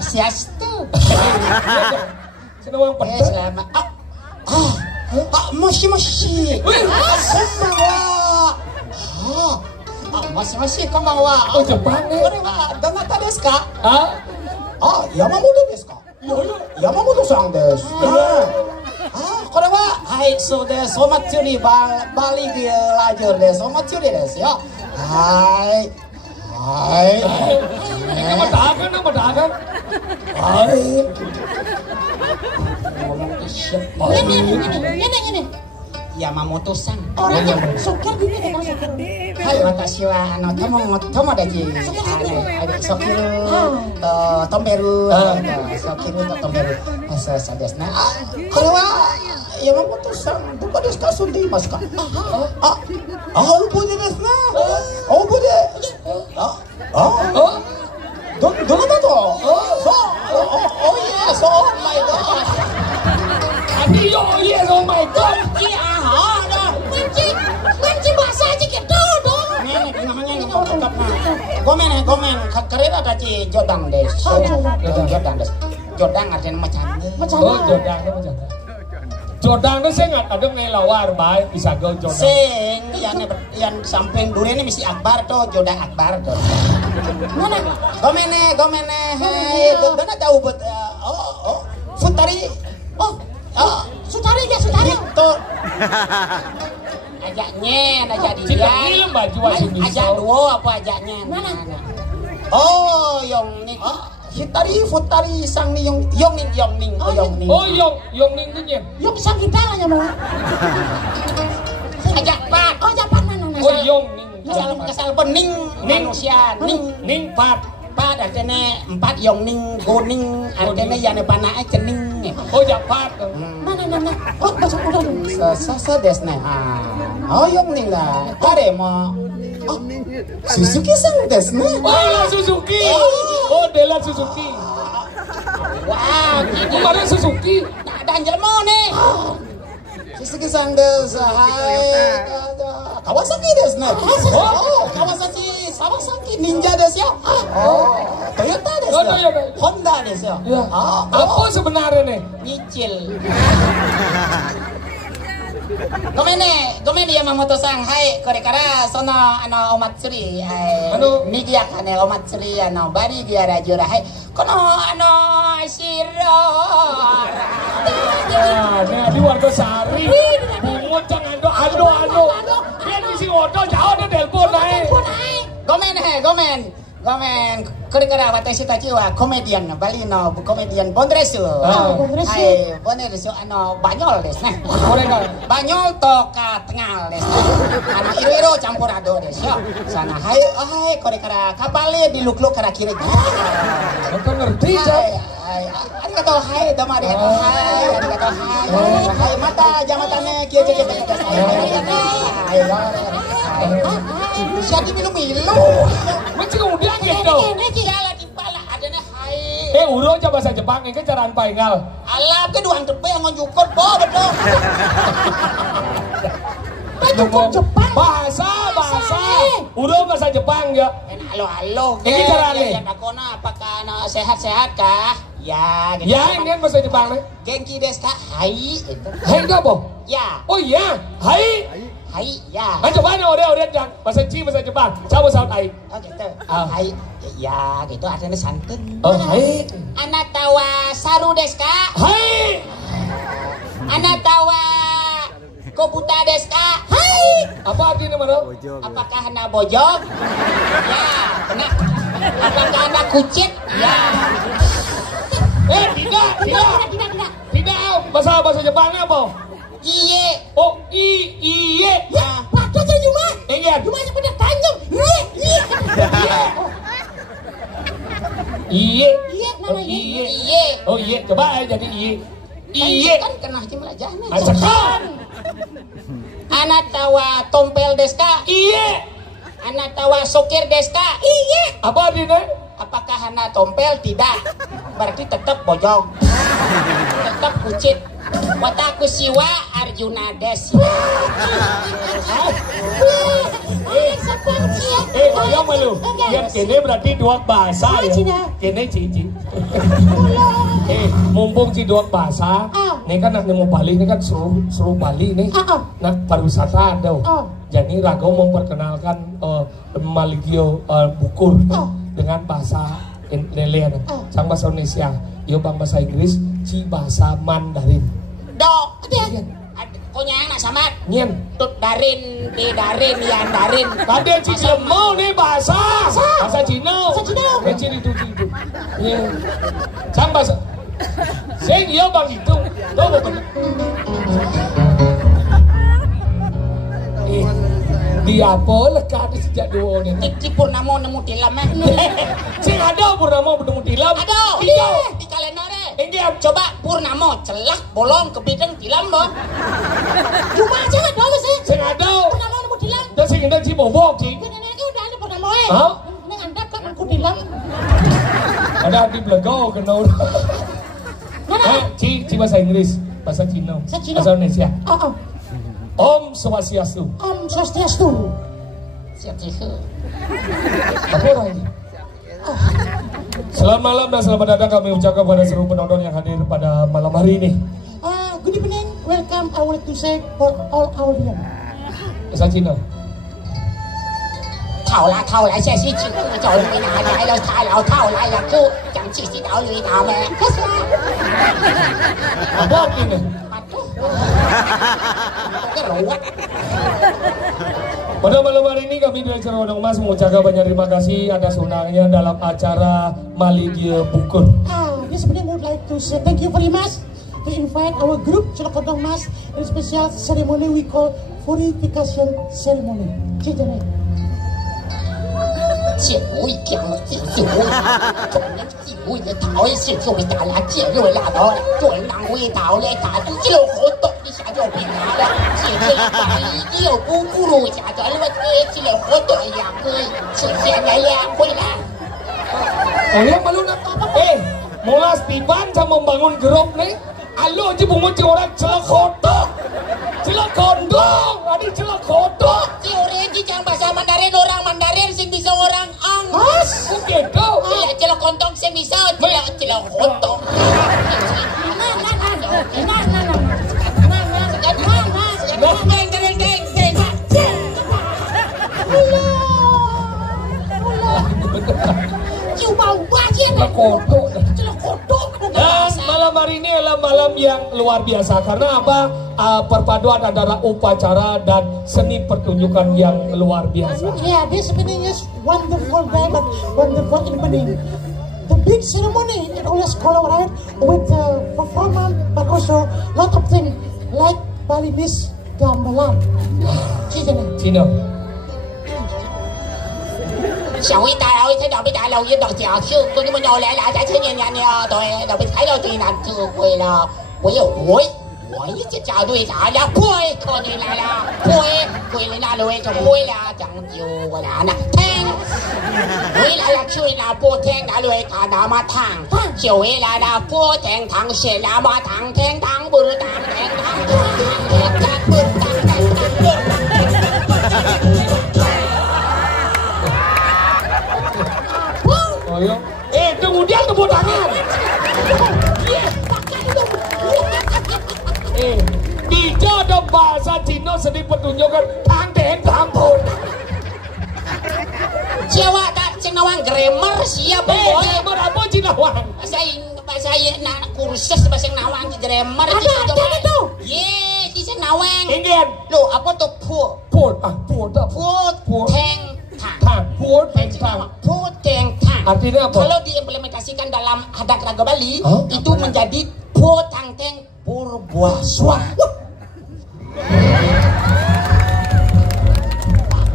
Siastu. Senawang pedas. Selamat. Moshi. Moshi konbanwa. Oh, Jepang nih. Donata desu ka? Yamamoto desu ka? Yamamoto-san desu. これははいそうですお祭りバリでラジオですお祭りですよはいNama dagang. Ini Yamamoto-san. Hai, watashi wa tomo dachi. Sokiru tomberu. Sokiru to tomberu.そうですね。これは山本さんどこですか住んでいますか。青ボデですね。青ボデ。どなたと。そう。Oh my god. Adi yo yes oh my god. Manci bahasa aja gitu dong. Ini namanya nggak mau tetap Gomen keren ada ci jodang des. Jodang artinya macam. Oh jodang itu macam. Jodang itu saya nggak ada ngelawar baik bisa go jodang. Sing yang samping duri ini mesti akbar tuh jodang akbar tuh. Mana? Gomene, hai, benar tahu buat Futari. Sutari ya Sutari. Itu. Ajaknya, ajak dia. Cita film baju masih bisa. Ajak dua apa ajaknya? Mana? Oh, Yong Ning. Futari sang ni Yong Ning. Oh Yong Ning tu nyen. Yung sang kita lah nyamala. Ajak Pat. Oh japan mana? Oh Yong Ning. Kesal pening manusia. Ning Pat. Pat artinya 4 Yong Ning Goning artinya yang panah cening. Oh Japat. Mana? Oh baca udah. Sasa desne. Oh Yong Ning lah. Kare mo. Suzuki sang desne. Oh Suzuki. Oh Dela Suzuki. Wah, Kemarin Suzuki. ada jelmo nih. Suzuki sang des. Hai. Kawasaki desne. Oh, Kawasaki Ninja des ya. Oh, Toyota des ya. Toyota. Honda des ya. Ya. Apa sebenarnya nih? Nyicil. Gomene Yamamoto sang hai korekara sono omatsuri hai media kane omatsuri bari giara jura hai kono shiro nah di warga sari bungut jangan ando dia di oto jauh ada telepon naik Gomen korekara watashi tachi wa komedian Bali no komedian Bondresu hai Bondresu Banyol desu ne Banyol to ka tengal desu iro campur ado desu sana hai korekara kapale di luk-luk kara kiri kan ngerti arigatou hai domo arigatou hai mata jamatane kieu cek jadi minum macam udah gitu jalan di pala adanya hai urang coba bahasa Jepang ini caraan paingal alam ke duang tepe yang ngejukot betul Jepang. bahasa urang bahasa Jepang ya halo ini caranya apakah sehat-sehat kah ya gitu ya ini bahasa Jepang nih genki desu ka hai itu apa ya oh iya hai ya coba nih udah jangan bahasa Cina bahasa Jepang coba saut hai oh gitu hai ya gitu artinya santun oh hai anatawa saru desu ka hai anatawa kobuta desu ka hai apa artinya mana apakah anda bojok ya kena apakah anda kucit ya tidak bahasa Jepangnya apa iye oh iye ya Waduh saya cuma. Ingat. Cuma yang punya tanjung. Iye. Iye. Oh iye, coba jadi iye. Iye. Kan kena jelajahnya. Asakan. Anak tawa tompel deska. Iye. Anak tawa sokir deska. Iye. Apa artinya? Apakah anak tompel? Tidak. Berarti tetap bojong. Tetap kucit. Wataku siwa Arjuna des. Yang malu. Yang kene berarti dua bahasa ya. Kene cici. Mumpung ci dua bahasa. Ini kan nak mau Bali ini kan seru Bali nih. Nak pariwisata ada. Jadi Rago memperkenalkan Maligio Bukur dengan bahasa Lele sang bahasa Indonesia. Yo bang bahasa Inggris, ci bahasa Mandarin. Dok, konya anak samat. Nyen. Tut darin, di darin, yan darin. Tadi ci mau nih bahasa Cina. Kecil itu. Iya. Sang bahasa. Sing yo bang itu. Tuh betul. Di apa lekat sejak dua ini? Di Purnamo nemu tilam Sing ada Purnamo bertemu tilam. Ada. Di kalender. Ingat. Coba Purnamo celak bolong ke bidang tilam boh. Cuma aja nggak tahu sih. Sing ada. Purnamo nemu tilam. Dan sing ada ci bobok ci. Neneknya udah ada Purnamo Ini ngandap kan aku tilam. Ada di Blegau kenal. Ci bahasa Inggris, bahasa Cina, bahasa Indonesia. Om Swastiastu. Om Swastiastu. Siap sih. Apa orang ini? Selamat malam dan selamat datang kami ucapkan pada seluruh penonton yang hadir pada malam hari ini. Good evening, welcome. I want to say for all audience. Bahasa Cina. 套啦，现在就找你拿来了，套来了，就讲继续找你拿呗。 Apa ini? Pada malam hari ini kami dari Cerondong Mas mengucapkan banyak terima kasih atas undangannya dalam acara Maligia Bukur. This evening would like to say thank you very much to invite our group Cerondong Mas in special ceremony we call purification ceremony. Cita-cita. 见我一讲了，见我，众人见我一讨厌是做大啦，见我拉倒了，众人会讨厌他，就活动一下就平了，见这个百亿又不顾路下转了，这个活动两个，是现在两回来。 Kalian malu nak apa? Mula Steven sama membangun grup nih. Alo aja bungut orang celak kodok, celak kondong, adik celak kodok. Teori yang bahasa Mandarin orang Mandarin sing bisa orang ang. Mas, gitu. Iya celak kontong sing bisa celak kodok. Dan malam hari ini adalah malam yang luar biasa karena apa? Perpaduan antara upacara dan seni pertunjukan yang luar biasa. Yeah, this evening is wonderful day, but wonderful evening. The big ceremony it always collaborate with performance, but also lot of things like Balinese gamelan. Cina. 小伟大佬，睇到俾大佬一度就超，嗰啲乜又嚟啦，仔青年人呀，對，就俾睇到最難就會啦，會有會，我一直找對打呀，會，可能來啦，會啦，會就會啦，講就我啦嗱，聽，會啦啦，吹啦，波聽啦，會打那麼燙，就會啦啦，波聽燙，寫那麼燙，聽燙不如燙，聽燙不如燙。 Kemudian tepuk tangan. Tidak ada bahasa Cina seni pertunjukan tang den tang pun. Jawa tak Cinawang grammar siapa boy? Grammar apa Cinawang? Bahasa nak kursus bahasa Nawang grammar ada tu. Ye, di Nawang. Ingin. Lo apa tu put? Put Teng tang. Put teng tang. Artinya apa? Kalau diimplementasikan dalam adat Raga Bali, itu menjadi potang teng purbuaswa.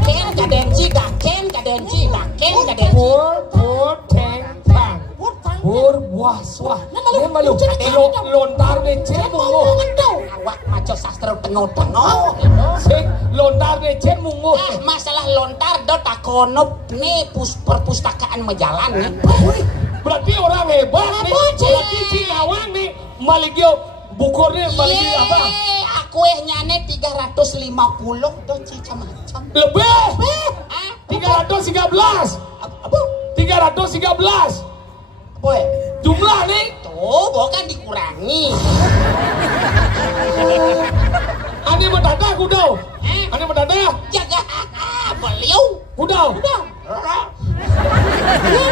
Ken kadenci, ken kadenci. Put teng tang. Purbuaswa. Ini malu. Lontar necet mungu. Awak maco sastra tengok-tengok. Sik lontar necet mungu. Masalah lontar do takonop nih perpustakaan majalan nih. Berarti orang hebat nih. Berarti Cinawang nih Maligio bukurnya Maligio apa? Aku nyane 350 do cica macam. Lebih. 313. Apa? 313. Boy, jumlah nih. Tuh, bukan dikurangi. Ane mendadak kuda. Ane mendadak. Jaga beliau. Kuda.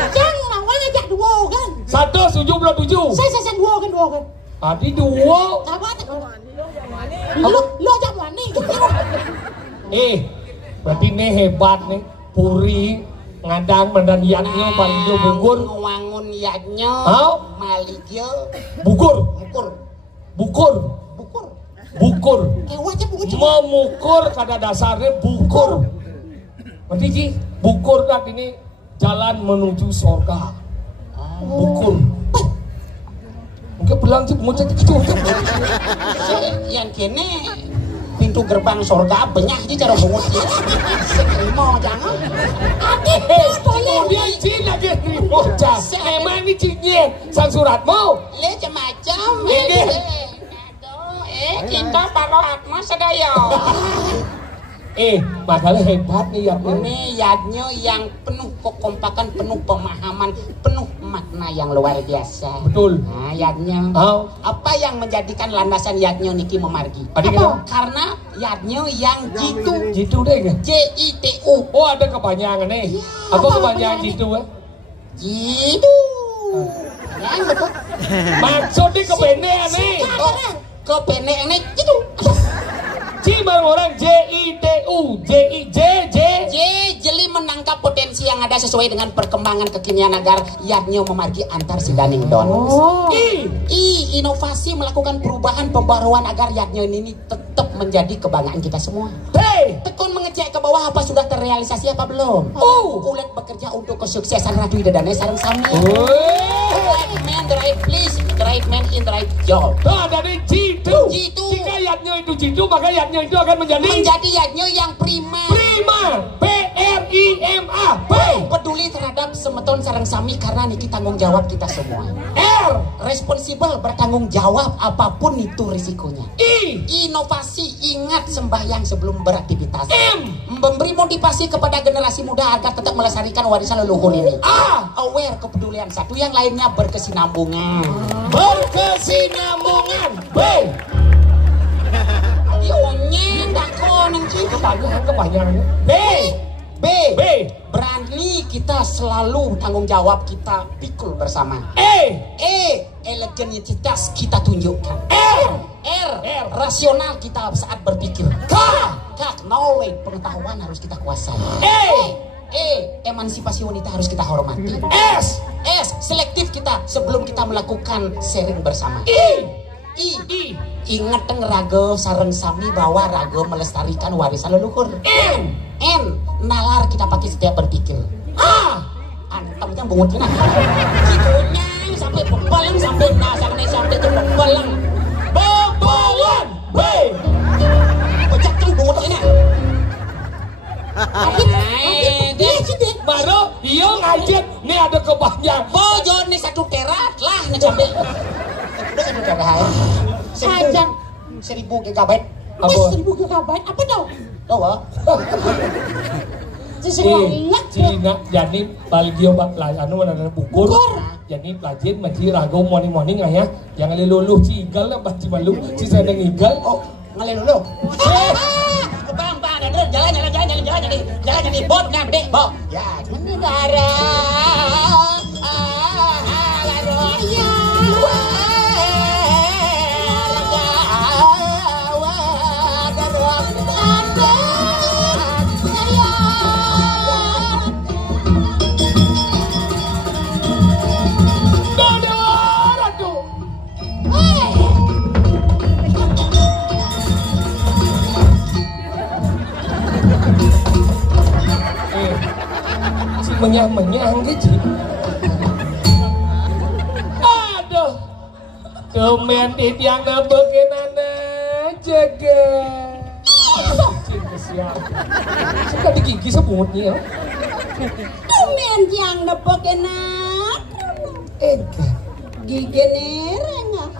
Jangan Nawang ajak dua kan? 177. Saya dua kan. Adi dua. Apa tak? Lo ajak wani. Berarti nih hebat nih. Puri ngadang mendan yaknya paling bukur. Wangun yaknya. Maligio. Bukur. Memukur kada dasarnya bukur. Berarti Ci, bukur kan ini jalan menuju surga. Bukur. Mungkin bilang Ci mengucap gitu. Yang kini pintu gerbang surga banyak di cara bungut mau jangan kemudian Ci lagi rimoca emang ini Cinya sang suratmu le macam kita kalau atma sedaya Makanya hebat nih ya. Ini Yadnya yang penuh kekompakan, penuh pemahaman, penuh makna yang luar biasa. Betul. Nah, Yadnya. Apa yang menjadikan landasan Yadnya niki memargi? Karena Yadnya yang jitu. Jitu deh kan? Jitu. Oh, ada kepanjangan nih. Apa kepanjangan jitu ya? Jitu. Ya, betul. Maksudnya kependekan nih. Kependekan nih jitu. Cimang orang JITU jeli menangkap potensi yang ada sesuai dengan perkembangan kekinian agar Yadnya memargi antar sidaning don. Inovasi melakukan perubahan pembaruan agar Yadnya ini tetap menjadi kebanggaan kita semua. Tekun mengecek ke bawah apa sudah terrealisasi apa belum. Ulet bekerja untuk kesuksesan Ratu Idadane sareng sami. Right man, the right place, the right man in the right job. Dari jitu. Jika Yadnya itu jitu, maka Yadnya itu akan menjadi Yadnya yang prima. PRIMA. Peduli terhadap semeton sareng sami karena niki tanggung jawab kita semua. Responsibel, bertanggung jawab apapun itu risikonya. Inovasi, ingat sembahyang sebelum beraktivitas. Memberi motivasi kepada generasi muda agar tetap melestarikan warisan leluhur ini. Aware, kepedulian. Satu yang lainnya berkesinambungan. B. Berani kita selalu tanggung jawab kita pikul bersama. Elegantisitas kita tunjukkan. R. Rasional kita saat berpikir. K. Knowledge, pengetahuan harus kita kuasai. Emansipasi wanita harus kita hormati. S. Selektif kita sebelum kita melakukan sharing bersama. Ingat raga sareng sami bahwa raga melestarikan warisan leluhur. N. Nalar kita pakai setiap berpikir. Antemnya bungut kena. Jitunya sampai pepalang sampai sampai terpepalang. Bebalan. Pecahkan bungut kena. Baru iya ngajet nih ada kepanjang. Bojo nih 1 terat lah nih sampai. Udah 1 terat. 1000 GB. 1000 GB apa dong? Tahu? Cina jadi baligio anu mana bukur. Jadi pelajin maci rago morning ayah. Jangan luluh cigal lah baci malu. Si saya ngigal. Ngaliluluh. Bang, jalan bot nah bedek bot. Ya, negara. Menyang gitu. Aduh, temen yang ngebekenana jaga. Cinta siapa? Suka di gigi sebutnya. Temen yang ngebekenana. Gigi nerengah.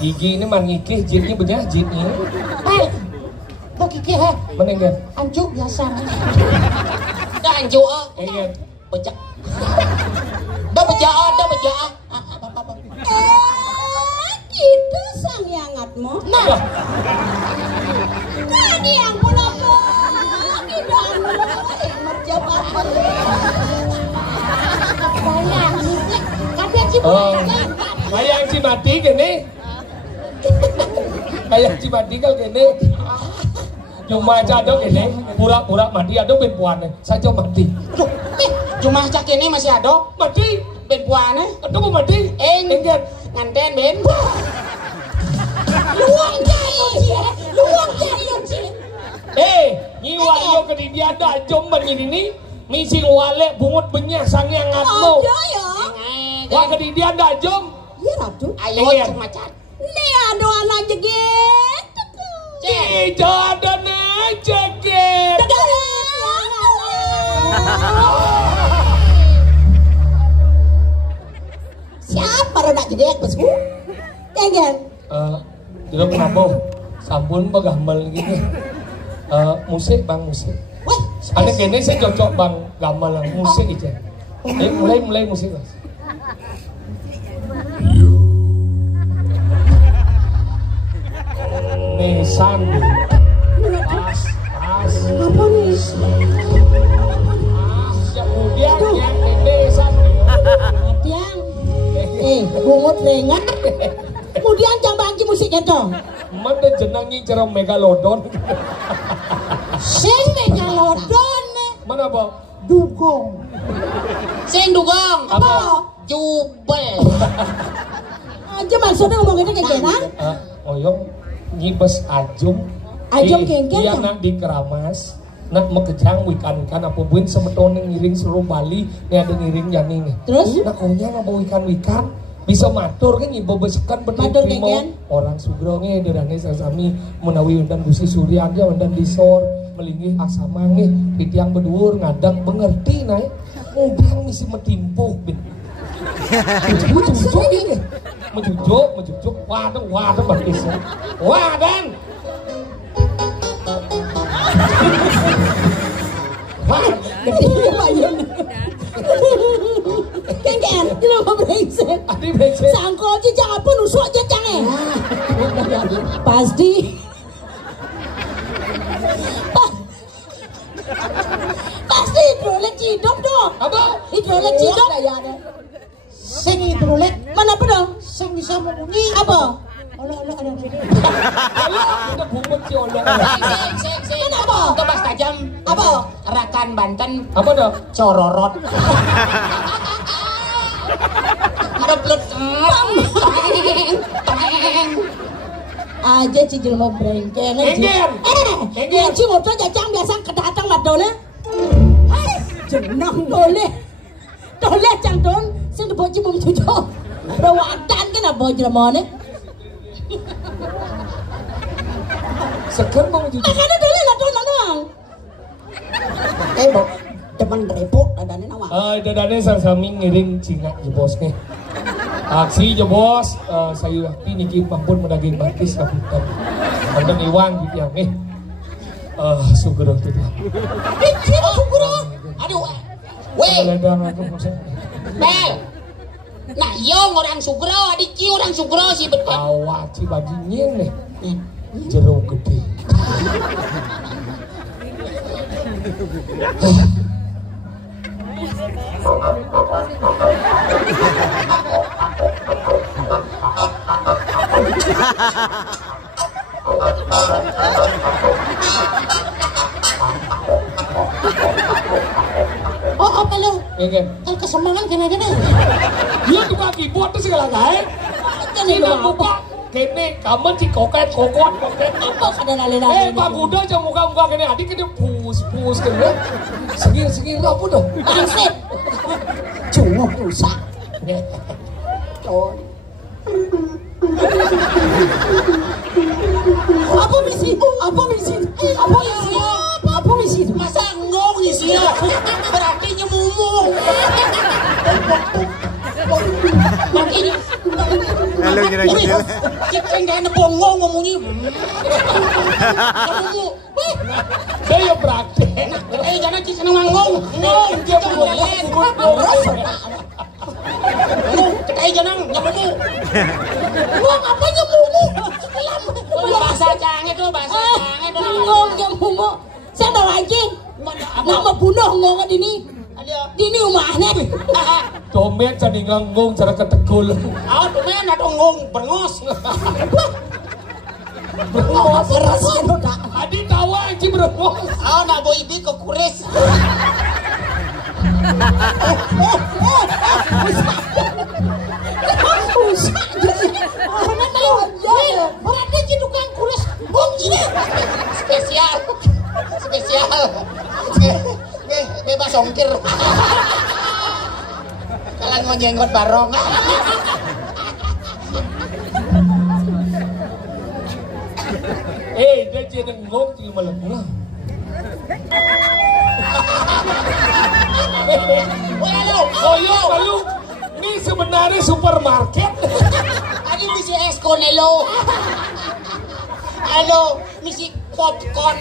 Gigi ini mangikih, jitnya benyah jitnya. Baik, begigih he. Menengah. Anjuk biasa. Anjuk pecah. Dah bejaa. Itu sang yangatmu. Nah. Kan yang pulang tidak merjabat. Bayang Cimati gini. Bayang Cimati kalau gini. Cuma jadok ini pura-pura mati adok ben puane saja mati. Cuma cak ini masih adok mati ben puane adok mati enggak nganten ben luang jai nyiwa yo ke di dia ada jom ini misi wale bungut benyah sange ngatmo wah ke di dia ada jom iya ratu ayo cuma cat nih ada anak jeget Jadan aja get. Siapa roda jedek bosku? Jangan. Tidak kenapa? Sampun bagambal gini. Musik bang, musik. Wah, Ada kene saya cocok bang gamelan musik aja. Mulai musik mas. Nesan. Pas. apa nih? Kemudian yang nesan. Tiang. Bungut lengan. Kemudian jambangki musiknya dong. Mana jenangi cara megalodon. Sing megalodon. Mana bang? Dugong. Sing dugong. Apa? Jubel. Aja maksudnya ngomongnya kayak gimana? Oyong nyibes ajum. Ajum kengkeng. Iya nak di Keramas. Nak mekejang wikan-wikan apa buin semetone ngiring seluruh Bali. Nih ada ngiring jani nih. Terus? Nak konya ngapa wikan-wikan. Bisa matur kan nyibo besekan Matur benih kengkeng. orang sugronge derane sasami menawi undan Gusti Surya aja undan disor melingih asama nih pitiang bedur ngadak mengerti naik ngobrang misi metimpuh bin mejujuk waduh batis wadan Gede bayun. Kengken, lu mau brengsek. adi becek Sangkol aja jangan apa nusuk aja jangan. Pasti. Pasti hidrolik hidup dong. apa Hidrolik hidup. Sing hidrolik mana apa dong? Sing bisa membunyi apa? kalau udah bumut si olong Sing. Kenapa? Tebas tajam. Apa? Rakan Banten. apa dah Cororot. Mereblut. Aja cicil mau brengkeng. Kengken. Kengken. Ci motor jajang biasa kedatang madone. Hai, jenang dole. Dole jang don sing diboci mung cucu. Rawadan kan apa jramane? seger bang mejujuk Makanya dole lah don doang. Bo, depan repot dadane nawa. dadane sami ngiring cina jebos nih aksi jebos saya waktu niki pampun mendaging bakis kapitan konten Iwan gitu ya nih sugero tuh dia Bikin sugro. Aduh. Weh, ledang aku maksud Bel. Nah, yong orang Sugro, adiki orang Sugro sih betul. awaci baginya nih jeruk gede Oh, apa lu? Kengken Kan kesemangan kena-kena. dia tukang keyboard tuh segala gaya Kan Cina apa? buka kene kamu ci kokot Apa kada nalena? Pak Kuda aja muka kene adik kene pus kene segir apa dah Bangsit. Cungok rusak. Apa misi? Apa misi? Apa misi? Apa misi? Masa ngong sih ya? Berarti nyemumung. Makanya. Halo, kira-kira. Kita nggak ada bongong ngomongnya. Kamu, saya praktek jangan kita ngomong. Ngong, kita ngomong. Ngong, kita jangan nyemumung. Ngomong apa nyemumu? Bahasa canggih tuh, bahasa canggih tuh. Ngomong nyemumu. Saya mau lagi. Nak mau bunuh ngomong dini. Dini rumahnya. domet jadi nganggung cara ketegul Ah, tuh men ada ngong berngos. Ngomong keras itu dak. adi tawa aja berengos Ah, nak boy ibi ke kuris. Rusak jadi. Mana tahu? Berarti jadi tukang kuris. Bom gini. Spesial. Bebas ongkir. Kalian mau jenggot barong. dia jadi ngong di malam Lalu ini sebenarnya supermarket Aduh, misi eskonelo. Halo, misi popcorn.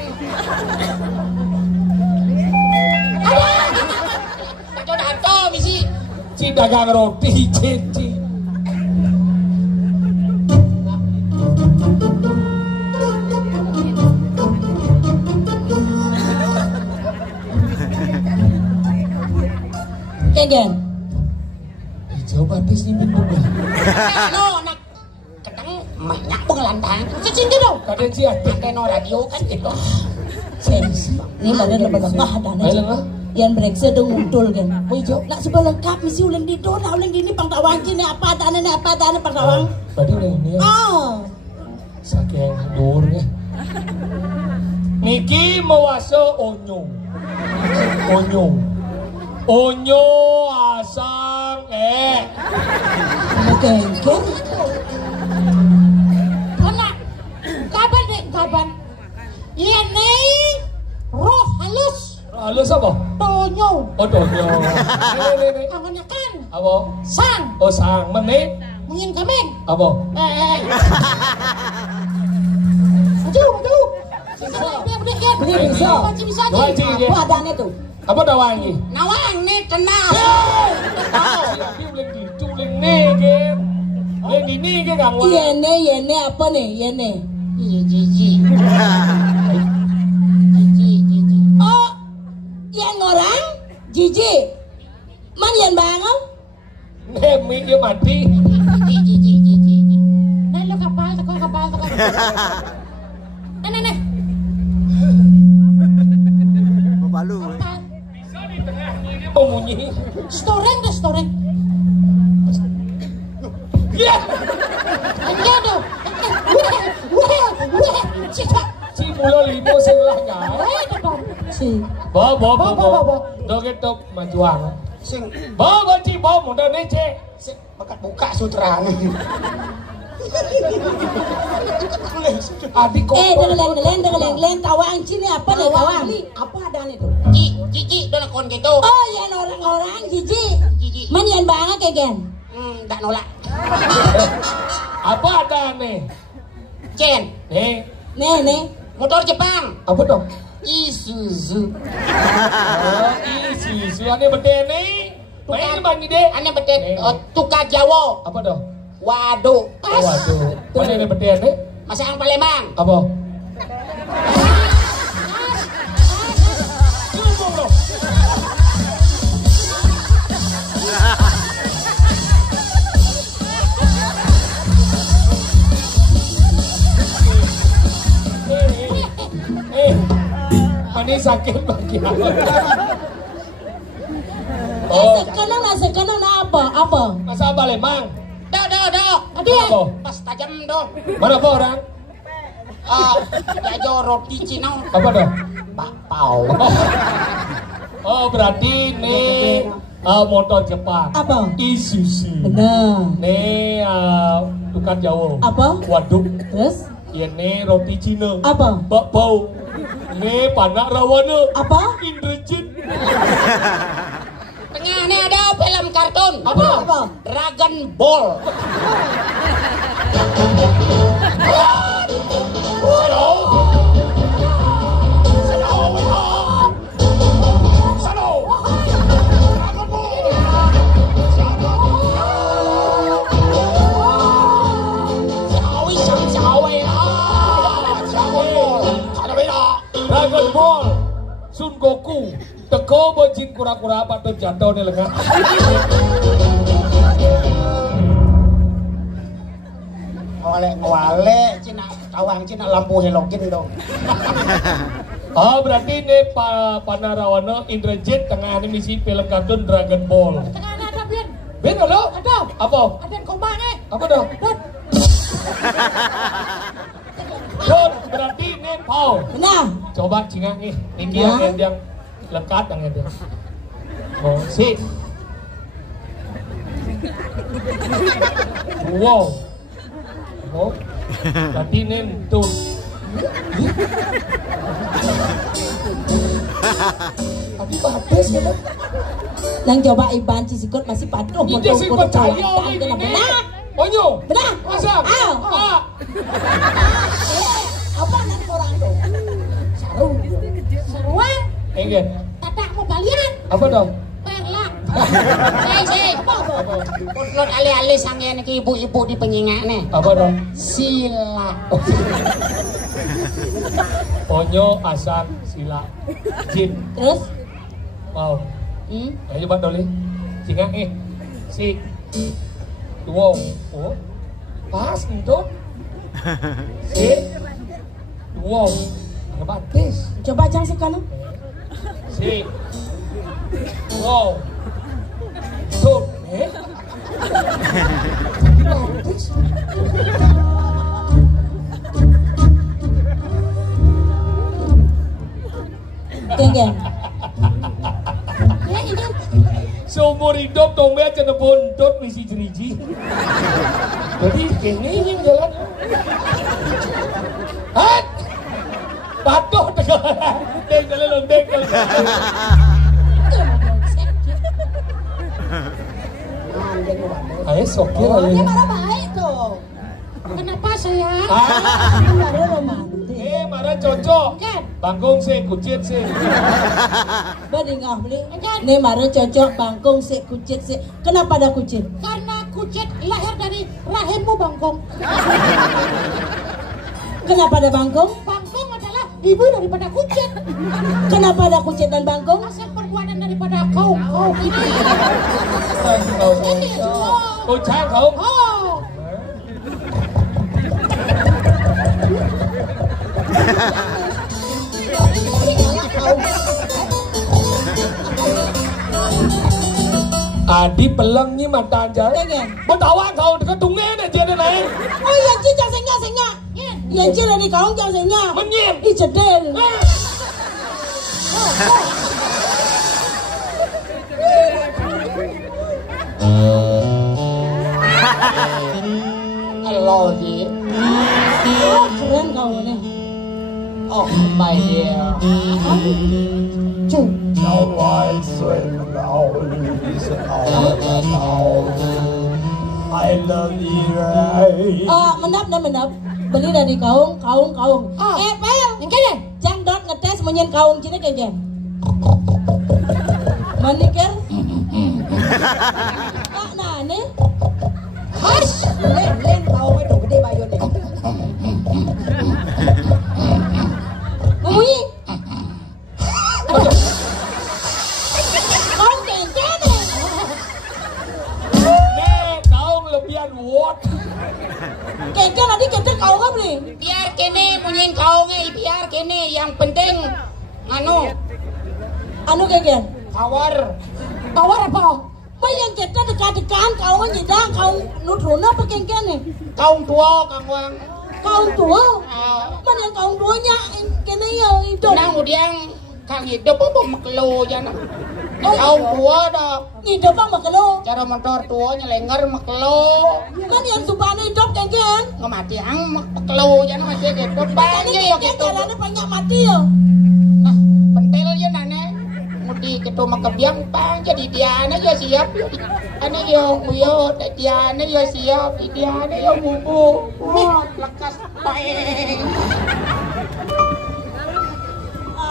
Ada dato misi. Ci dagang roti, Ci. Kegen. Coba tes ini juga. No, nak kadang banyak pengelantang. Cincin dong. Kadang Ci antena radio kan itu. Sensi. Ini mana lembaga dan yang bereksa dong muncul kan. Nak sebab lengkap misi ulang di dona ulang di ini pangkat wangci ni apa dana pangkat wang. Tadi ulang ni. Saking durnya. Niki mawaso Onyo asang Kengken. Anak, kapan? Ini roh halus. Halus apa? Tonyo. Oh, Tonyo. Angannya kan. Apa? Sang. Oh, sang. Menit. Mungkin kamen. Apa? Maju. Bisa. Apa adanya tu? Apa dawang ni? Nawang ni kenal. Dia boleh gitu, boleh ni ke? Boleh ni ke gangwang? Yene apa nih? Yene. Jiji. Oh, yang orang Jiji. Man yang bangun? Nemi dia mati. Jiji. Nah, lo kapal. Nah. Palu. Pemunyi. Storeng. Ya. Enggak dong. Si mula limo sebelah kan? Si. Bawa. Doget top majuang. Sing Bawa Ci, bawa muda nece. bakat buka sutra nih. Adik kok. Dengeleng tawang sini apa nih tawang? Apa adanya tu? Jiji don kon gitu. Oh, yang orang Jiji. Man yang bangun kegen. Tak nolak. Apa ada nih? Jen. Nih. Motor Jepang. Apa dong? Isuzu. Isuzu ane beten nih. Main bagi deh. Ane beten. Tukar Jawa. Apa dong? Waduh. Waduh. Mana ane beten nih? Masang Palembang. Apa? Ini sakit bagi aku. Oh. Sekarang apa? Masa Palembang? Dok. Adik. Pas tajam dong. Mana apa orang? Jajo roti Cina. Apa dong? Bakpao. Oh berarti nih motor Jepang. Apa? Isuzu. Benar. Nih tukang Jawa. Apa? Waduk. Terus? Ini roti Cina. Apa? Bakpao. Nih panak rawana. Apa? Indrajit. Tengah ini ada film kartun. Apa? Dragon Ball. Dragon Ball, Sun Goku, teko bojin kura-kura patut jatuh nih lengah. Ngwale Cina tawang Cina lampu helokin dong. Oh berarti ini Panarawana Indrajit tengah ini misi film kartun Dragon Ball. Tengah ada Bin. Ben lo? Ada. Apa? Ada kobang Apa dong? Don, berarti ini Pau. Benar. Coba cingang nih, ini Ya. yang lekat yang itu. Oh, si. Wow. Oh, berarti ini tuh. Tapi bagus kan? Yang coba Iban Cisikut masih patuh. Ini sih percaya ini. Benar. Onyo. Benar. Masa? Apa nanti orang tuh? Enggak. Tadak mau balian. Apa dong? Perlak. Kutlot alih-alih sangean ke ibu-ibu di penyingak nih. Apa dong? Sila. Ponyo asal sila. Jin. Terus? Mau. Ayo coba doli. Singa si. Wow. Oh. Pas itu. Si. Wow. Apa tis? Coba jangan sekarang. Si. Wow. Tuh. Geng. Seumur hidup tombe aja nebontot misi jeriji. Jadi kene yang jalan. Hat. Patuh tegal. Deng kalau. Ayo sopir aja. Dia marah baik tuh. Kenapa sayang? Marah romantis. Marah cocok. Kan? Bangkong sih, kucit sih. Badingah beli. Nih marah cocok bangkong sih, kucit sih. Kenapa ada kucit? Karena kucit lahir dari rahimmu bangkong. Kenapa ada bangkong? Bangkong adalah ibu daripada kucit. Kenapa ada kucit dan bangkong? Hasil perbuatan daripada kau ini. Kucang kau? Oh. Adi pelengnya mata aja. Betawa kau dekat tunggu deh dia naik. Oh iya Ci jangan singa. Iya Ci lagi kau jangan singa. Menyim. Ih cedel. Hello dear. Keren kau nih. Oh my dear. Cung. I love you. Menap. Beli dari kaung. Pel. Yang kene. Jang dot ngetes menyen kaung cina kayak manikir. Nah nih. Hush. Len kaung itu gede bayon deh. Ngomongin. Kaung kayak nih. Kaung lebihan what? Keke nanti kita kau nggak beli? Biar kene munyin kau nge, biar kene yang penting anu keke? power apa? Bayang kita dekat-dekan kau ngejeda kau nutruna apa keke nih? kaung tua kang Kau tua? Mana kau tuanya kene ya hidup? nang udiang kang hidup apa makelo jana kaung tua dah Hidup apa kalau? cara motor tua nyelenger makelo Mana yang subana hidup keke? ngemati ang makelo jana masih gitu banyak ya gitu Jalannya banyak mati ya. nah pentel ya nane mudi gitu makabiang pang jadi diana ya siap ane yo muyo diana ya siap diana ya bubu lekas paeng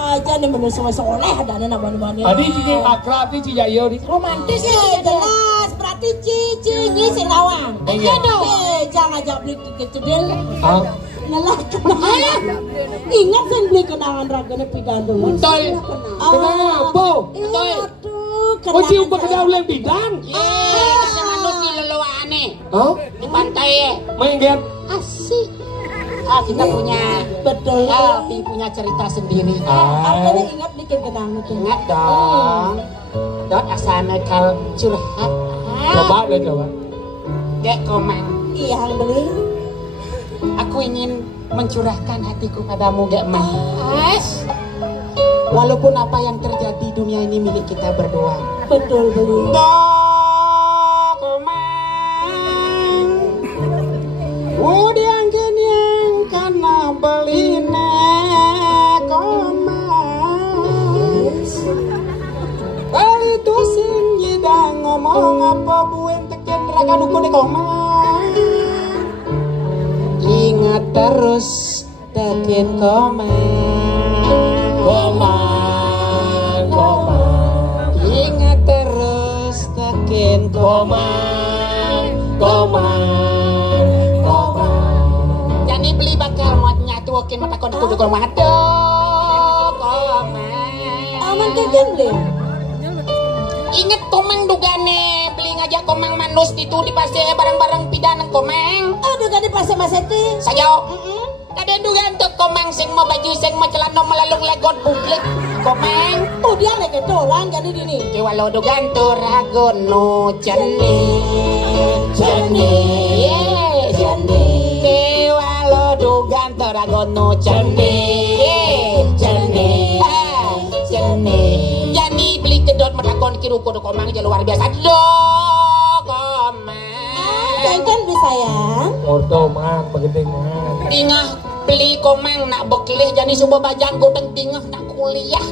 Aja nih bener soleh ada nama-namanya. Adi cici akrab di cici yo di. Romantis ya jelas berarti cici ini senawang. Iya dong. Jangan ajak beli kecedel. Nyalah kenangan. Ingat kan beli kenangan raganya pidan dulu. betul Kenapa? Aduh, Oh cium berkedaulan bidan? sama nus di leluane di pantai Main game? asik. kita punya Betul. punya cerita sendiri Artinya ingat bikin kenangan itu. ingat dong dot asana kal curhat Coba. dek komang Iya yang beli. aku ingin mencurahkan hatiku padamu gak mas walaupun apa yang terjadi dunia ini milik kita berdua Betul beli. komang udiang kenyang karena beline komang kali itu sing jidang ngomong apa buen teken raga duku de komang ingat terus teken komang bikin komang. Jadi beli bakal mau nyatuakin mata kon kudu komang. Aman kagak deh. Ingat komang dugane beli ngajak komang manus itu di pasar barang-barang pidana komang. Aduh kan di pasar Mas Eti. Sayo. Kada dugaan untuk komang sing mau baju sing mau celana melalung legot publik komang. Oh dia lagi orang jadi gini. Ki walau dugaan turagono ceni. Ki walau dugaan turagono ceni. Yani beli kedot matakon kiru kudu komang aja luar biasa. Komang. Kan bisa sayang. Ordo man, begedeng man. Tingah beli komang nak bekelih jadi subuh bajang godeng tingah nak kuliah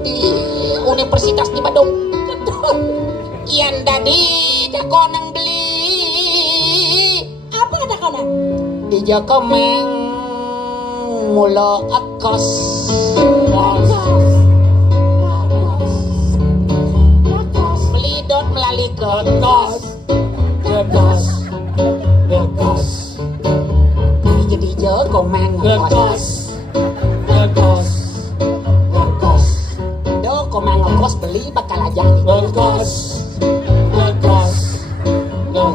di Universitas di Bandung. Ian tadi jakonang beli. Apa kata kona? Di jakomang mulo akos. Beli dot melalui ke kos. Jadi komang ngekos. Do komang ngekos beli bakal aja ngekos. Do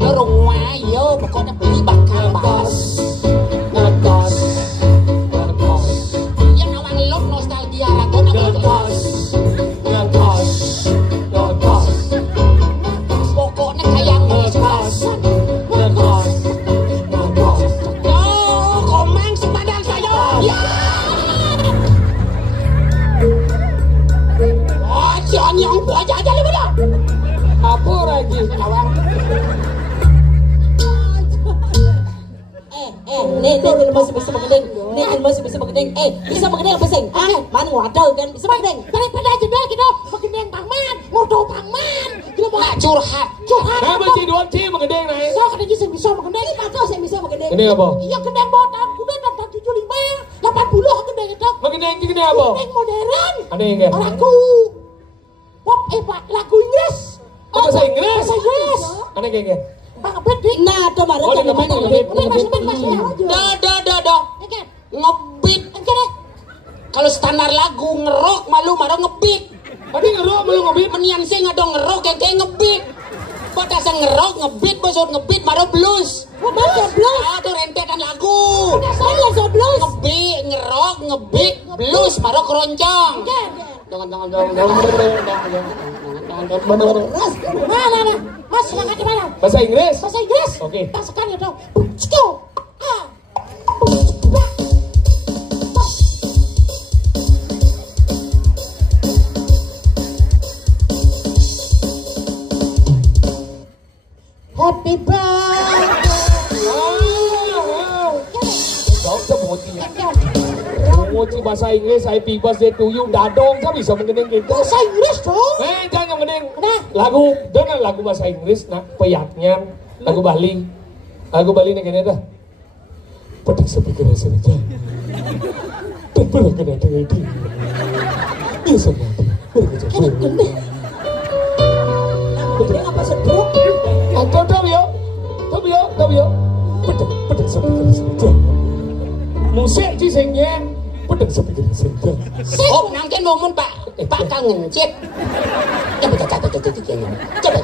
rumah yo pokoknya beli bakal bos. Yang awang lo nostalgia ragon ngekos. Pokoknya kayak ngekos. Yang belajar aja lebih dah. Apa lagi? Awang. Nih masih bisa mengendeng. Bisa mengendeng apa sing? Mana wadah kan bisa mengendeng. Daripada jendela kita mengendeng pangman, murdo pangman. Kita mau curhat. Nah, mesti dua tim mengendeng nih. So kada bisa mengendeng, kata saya bisa mengendeng. Ini apa? Iya gendeng botan, kuda dan 75, 80 gendeng itu. Mengendeng apa? Gendeng modern. Ada yang enggak? Lagu pop Pak, lagu Inggris. Bahasa Inggris? Bahasa Inggris. Ada yang enggak? Nah, itu baru kan ngebit. Ngebit. Kalau standar lagu ngerok malu marah ngebit. Tadi ngerok malu ngebit. Menian sih ngadong ngerok yang kayak ngebit. Pada sang ngerok ngebit bosot ngebit marah blues. Baca blues. Itu rentetan lagu. Saya so blues. Ngebit, ngerok, ngebit, blues marah keroncong. Jangan. Mana? Mas, semangat di mana? Bahasa Inggris? Bahasa Inggris? Oke. Tasakan ya dong. Go! Happy birthday. Kau sebuti. Moci bahasa Inggris, happy birthday to you. Dadong, kan bisa mengendeng gitu. Bahasa Inggris dong. Jangan mengendeng. Nah. Lagu bahasa Inggris, nak peyaknya, lagu Bali nih kayaknya dah. Pada sepikir saja. Dan pernah kena dengan dia. Dia sama dia. Mereka jatuh. Dia apa seduk? Tahu ya. Pada sepikir saja. Musik cisengnya. Pada sepikir saja. Oh, nangken momen Pak kangen cip. Coba.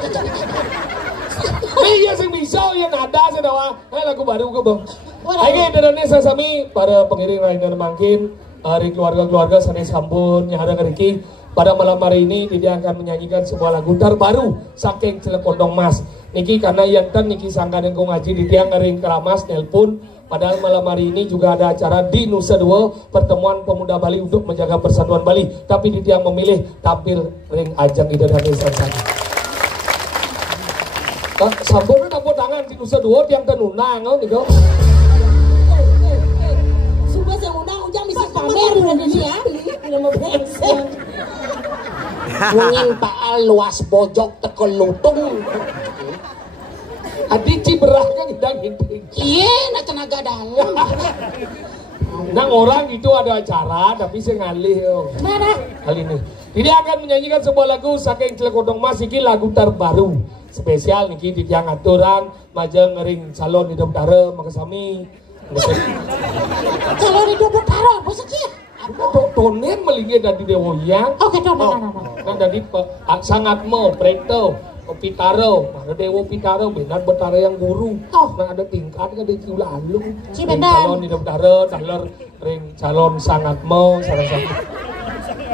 Iya sing bisa ya nada sih dawa. Lagu baru ke bang. Ayo dadane sasami para pengiring Rainer Mangkin, hari keluarga-keluarga sanes sampun nyahara ngeriki. Pada malam hari ini dia akan menyanyikan sebuah lagu terbaru saking Cilekodong Mas. Niki karena yang tan niki sangkan yang ngaji di tiang ngering keramas nelpon. Padahal malam hari ini juga ada acara di Nusa Dua, pertemuan pemuda Bali untuk menjaga persatuan Bali. Tapi di tiang memilih tampil ring ajang di dadane sasami. Sampun tampil tangan di Nusa Dua tiang tenunang nih kau. Sumpah saya undang ujang bisa pamer di Indonesia. Nama brengsek. Mungkin Pak Al luas pojok teko lutung. Adi ciberahnya ngidang hinting. Iya, nak tenaga dalam. Nang orang itu ada acara tapi saya ngalih. Mana? Kali ini Dia akan menyanyikan sebuah lagu saking Cilekodong Mas iki lagu terbaru spesial niki di tiang aturan majeng ngering calon hidup dara makasami. Calon hidup dara apa sih kia? Tonen melingin dari dewoyang. Oke, nah. Nah dari sangat mo preto Pitaro, ada Dewo Pitaro, benar betara yang guru. Nah ada tingkat kan ada lalu. Calon hidup dara, calon sangat mo, sarang-sarang.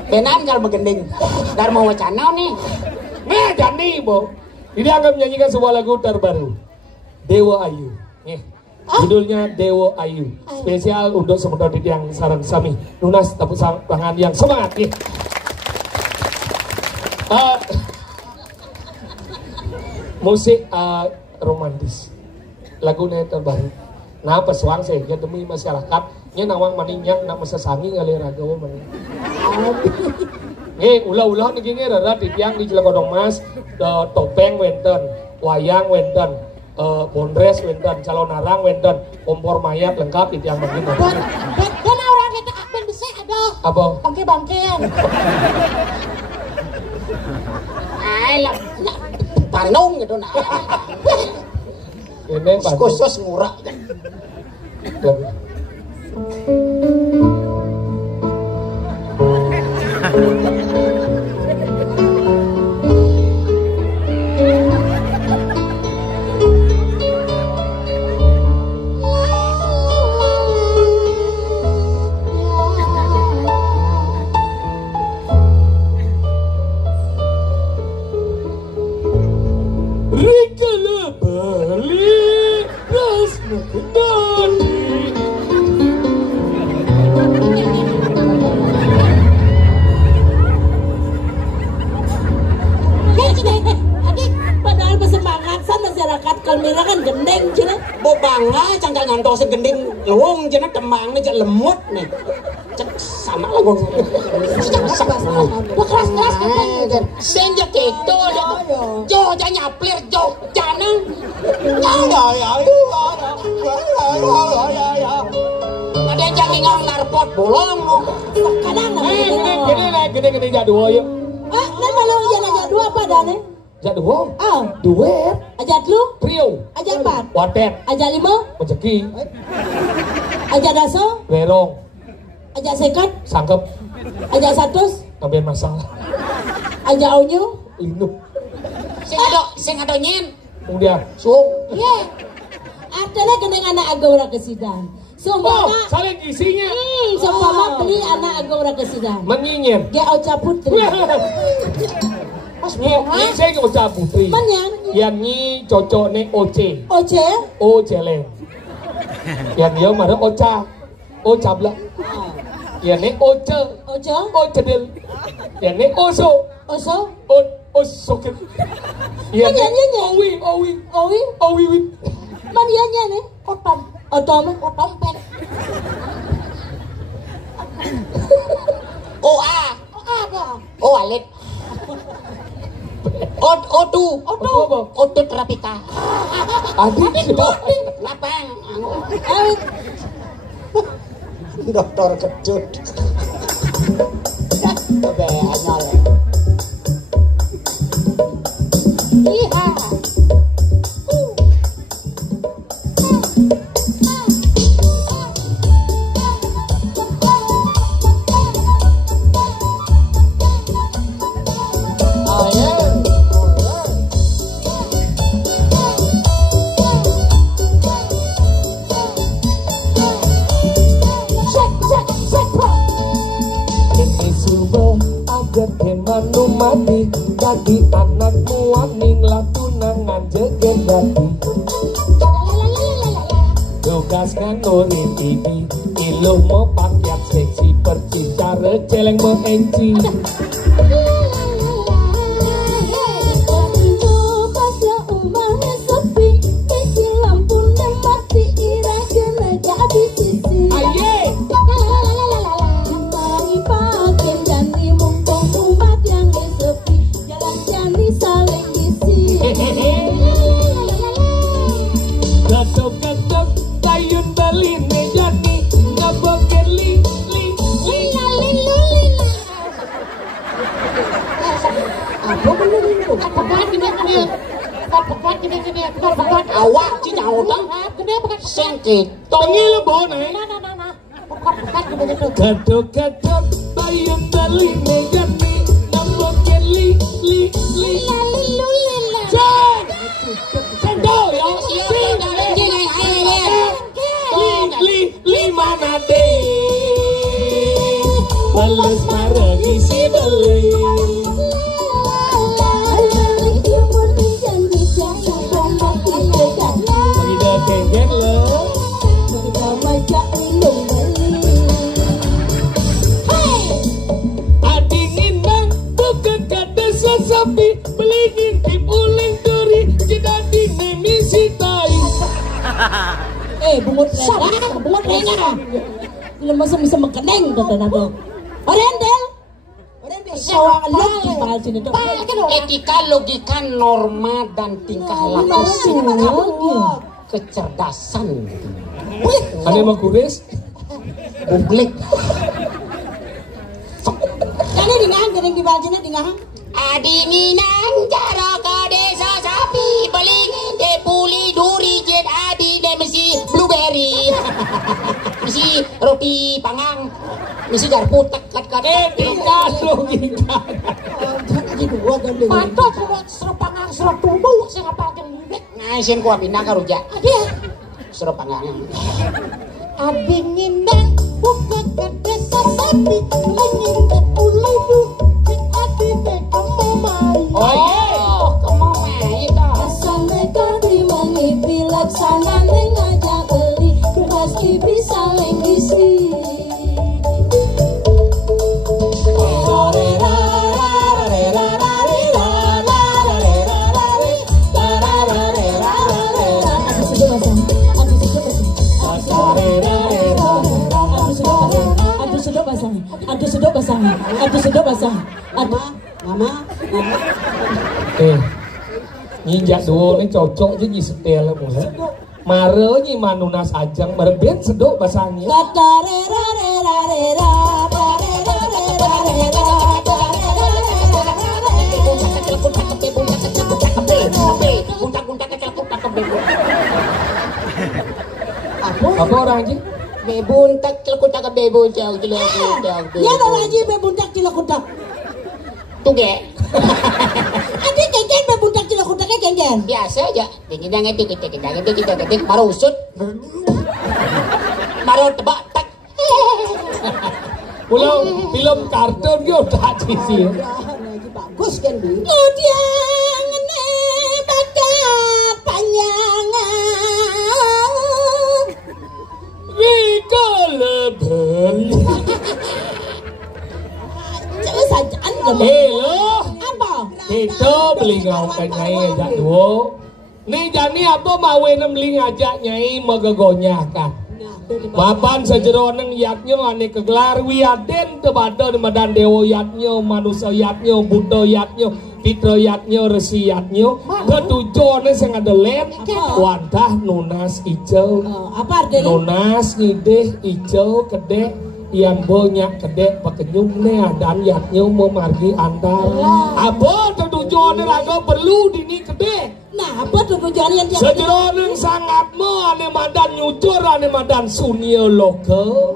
Benar kalau begending. Dharma Wacana nih. Nah jadi bo, ini akan menyanyikan sebuah lagu terbaru, Dewa Ayu. Judulnya Dewa Ayu. Spesial untuk semua didik yang sarang sami. Lunas tepuk tangan yang semangat. Musik romantis. Lagunya terbaru. Nah pesuang saya demi masyarakat. Nya nawang maningnya nak mesesangi kali ragawa maning. Ulah-ulah nih gini rara di tiang di Cilekodong Mas, topeng wenten, wayang wenten, bondres wenten, calon arang wenten, kompor mayat lengkap di tiang begini. Dan orang kita akan bisa ada. Apa? Bangke-bangkean. Lah Bandung gitu nah. Ini khusus murah. Kalmira kan gendeng cina. Bo bangga cangkal ngantos gending luung cina demang nih cak lemut nih. Cak sama lah gong. Keras-keras kan. Senja keto jo ja nyaplir jo janang. Ada yang ngingang narpot bolong. Kadang gini jadwal yuk. Dan malah ujian jadwal apa dane? Jadwal? Duet. Ajat lu? Trio. Ajat empat. Watet. Ajat lima? Rezeki. Ajat daso? Lerong. Ajat sekat? Sangkep. Ajat satus? Tambahin masalah. Ajat onyo? Inup. Sing ado nyen. Kemudian. Iya. Artinya gendeng anak agora kesidang. Sumpama. Saling isinya. Sumpama beli anak agora kesidang. Menyinyir. Dia Ocha Putri. Ini saya ke Ocha Putri. Menyang. Yang ini cocok nih Oce. Oce? Oceleng. Yang dia marah Ocha. Ocha belak. Yang ini Oce. Oce? Ocedil. Yang ini Oso. Oso? Osokit. Yang ini Owiwit. Manianya nih? Otom. Otompet. Oa apa? Oalet. Otu terapika. Adik Lapang. Dokter kecut. Coba anyal. Iya. Mati bagi anakmu aning lah tunangan jegen dati tugas nganguri TV ilu mau paket seksi perci cara celeng mengenci Awak ci nyaho tang. Sengkit. Tongi lebo nih. Gadok-gadok bayam bali megani nambah li. Cendol ya. Li mana deh. Balas maragi si beli. Kengen lo, adingin nang bukan kata sesapi beli ngintip uling duri tidak dinemisi tai. Bungut rena, belum bisa mengeneng tuh. Orendel, sawang lagi bahas ini tuh. Etika, logika, norma dan tingkah laku. Kecerdasan. Ada yang mau kuris? Publik. Karena dinang, gering di bajunya dinang. Adinginang cara ke desa sapi beli de puli duri jet adi de mesi blueberry. Mesi roti panggang. Mesi garpu tek kat. Tinggal logika. Pantot serup panggang serup tubuh saya ngapalkan lirik. Ngaisen kuah pindah ke rujak. Adia. Serup panggang. Adinginang buka ke desa sapi lengin de puli duri adi de kamu mai. Kamu mai dah. Asalnya di mengipi laksana ngajak beli beras bisa lenggisi. Aduh sudah basah. Mama. Nyinjak dua ini cocok aja nyi setel mulai. Mare nyi manunas ajang merebet sedok basahnya. Apa orang Ji? Bebuntak celekutak ke bebuntak celekutak. Ya dong aja bebuntak cilekutak. Tuge. Ada kengen bebuntak cilekutaknya kengen. Biasa aja. Dikit baru usut. Baru tebak tak. Pulau film kartun dia udah sisi. Bagus kan Bu? Udiang bakat panjangan. Wikaleben. Coba saja anda. Loh. Apa? Itu beli ngawak nyai ajak dua. Nih jani apa mawe beli ngajak nyai megegonyakan. Papan sejeroneng yatnyo ane kegelar wiaden tebada di madan dewo yatnyo manusia yatnyo buddha yatnyo pitra yatnyo resi yatnyo ketujuannya sing ada let wadah nunas ijo Apa artinya? nunas ngideh ijo kedek yang banyak kedek pekenyum nih dan yatnyo memargi antar apa tujuannya lagu perlu dini kedek. Nah, apa tujuannya yang sejeroneng sangat ane madan nyucur ane madan sunio loke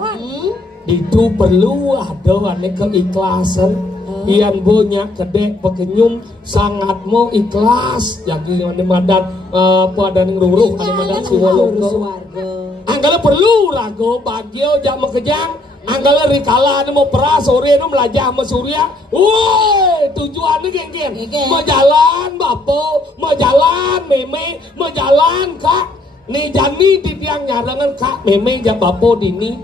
itu perlu ada ane keikhlasan yang banyak kedek pekenyum sangat mau ikhlas jadi ane madan pada nguruh ane madan siwa loke anggala perlu rago bagio jam kejang anggala rikala ane mau peras sore ane melajah sama surya woi tujuannya geng mau jalan bapo mau jalan meme mau jalan kak nih jani di tiang nyarangan kak meme jam bapo dini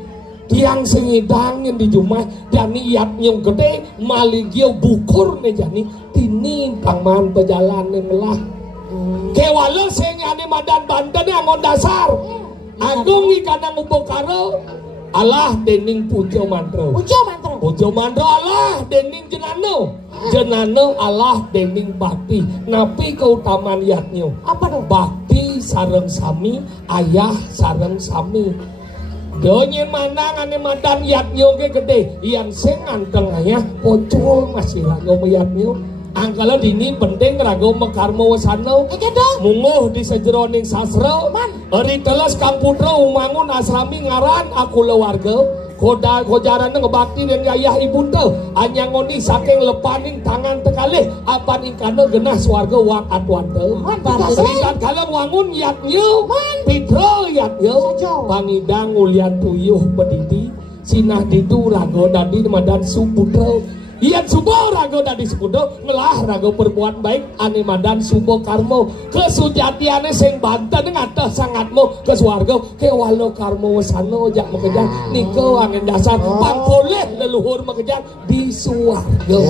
tiang sengidang yang di jumah jani yat nyong gede maligio bukur nih jani dini pangman perjalanan lah kewala senyane madan banten yang on dasar agung ikanang ubokaro Allah dening pujo mantra Allah dening jenano Allah dening bakti napi keutamaan yatnyo apa tuh? bakti sareng sami ayah sareng sami donye manang ane madan yatnyo ke gede yang sing anteng ayah pocol masih lagu yatnyo angkala dini penting rago mekarmo wasano munguh di sejeroning sastra eri teles Kang Putra umangun asrami ngaran aku lewarga kojaran ngebakti dan ayah ibunda anyangoni saking lepaning tangan tekalih apan ingkana genah swarga wang atwante seritan kalam wangun yatnyo pitra yatnyo pangidang ulian tuyuh pediti sinah ditu rago dadi madan suputra Iyan subo rago dadi sepudo ngelah rago perbuatan baik ane madan subo karmo kesujatiane sing banten ngatah sangatmu ke swarga ke walo karmo wasano jak mekejar niko angin dasar pang boleh leluhur mekejar di swarga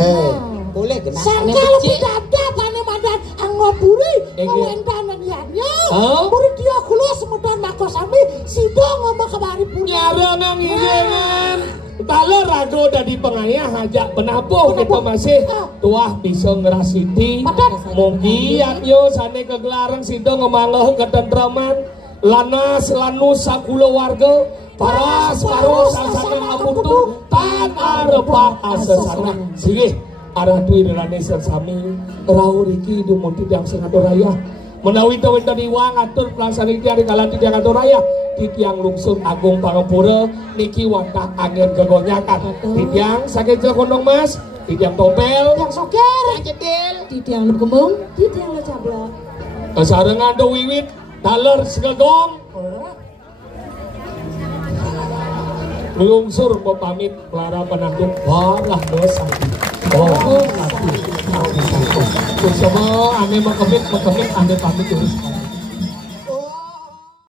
boleh genah sangkal bidadab ane madan angopuri ngawentanan yanyo murid dia kulo semudan makosami sido ngomong kemari punya nyarangan ngiringan kalau rago dari pengayah ajak penapuh kita masih tuah bisa ngerasiti mungkin yo sane kegelaran sido ngemangeh ketentraman lanas lanus sakulo warga paras paros asana amutu tan arepa asesana sih arah dui relane sami raur iki dumunti yang sengatur raya menawi tawin tadi wang atur pelaksanaan hari kalah tidak atur raya titiang lungsur agung Pangapura niki watak angin kegonyakan titiang sakit jelekondong mas titiang topel yang soger yang jedil titiang lu kembung titiang lu cablok kesarengan do wiwit taler segegong lungsur pamit Clara penanggung walah dosa oh sama ane makemit ane pamit terus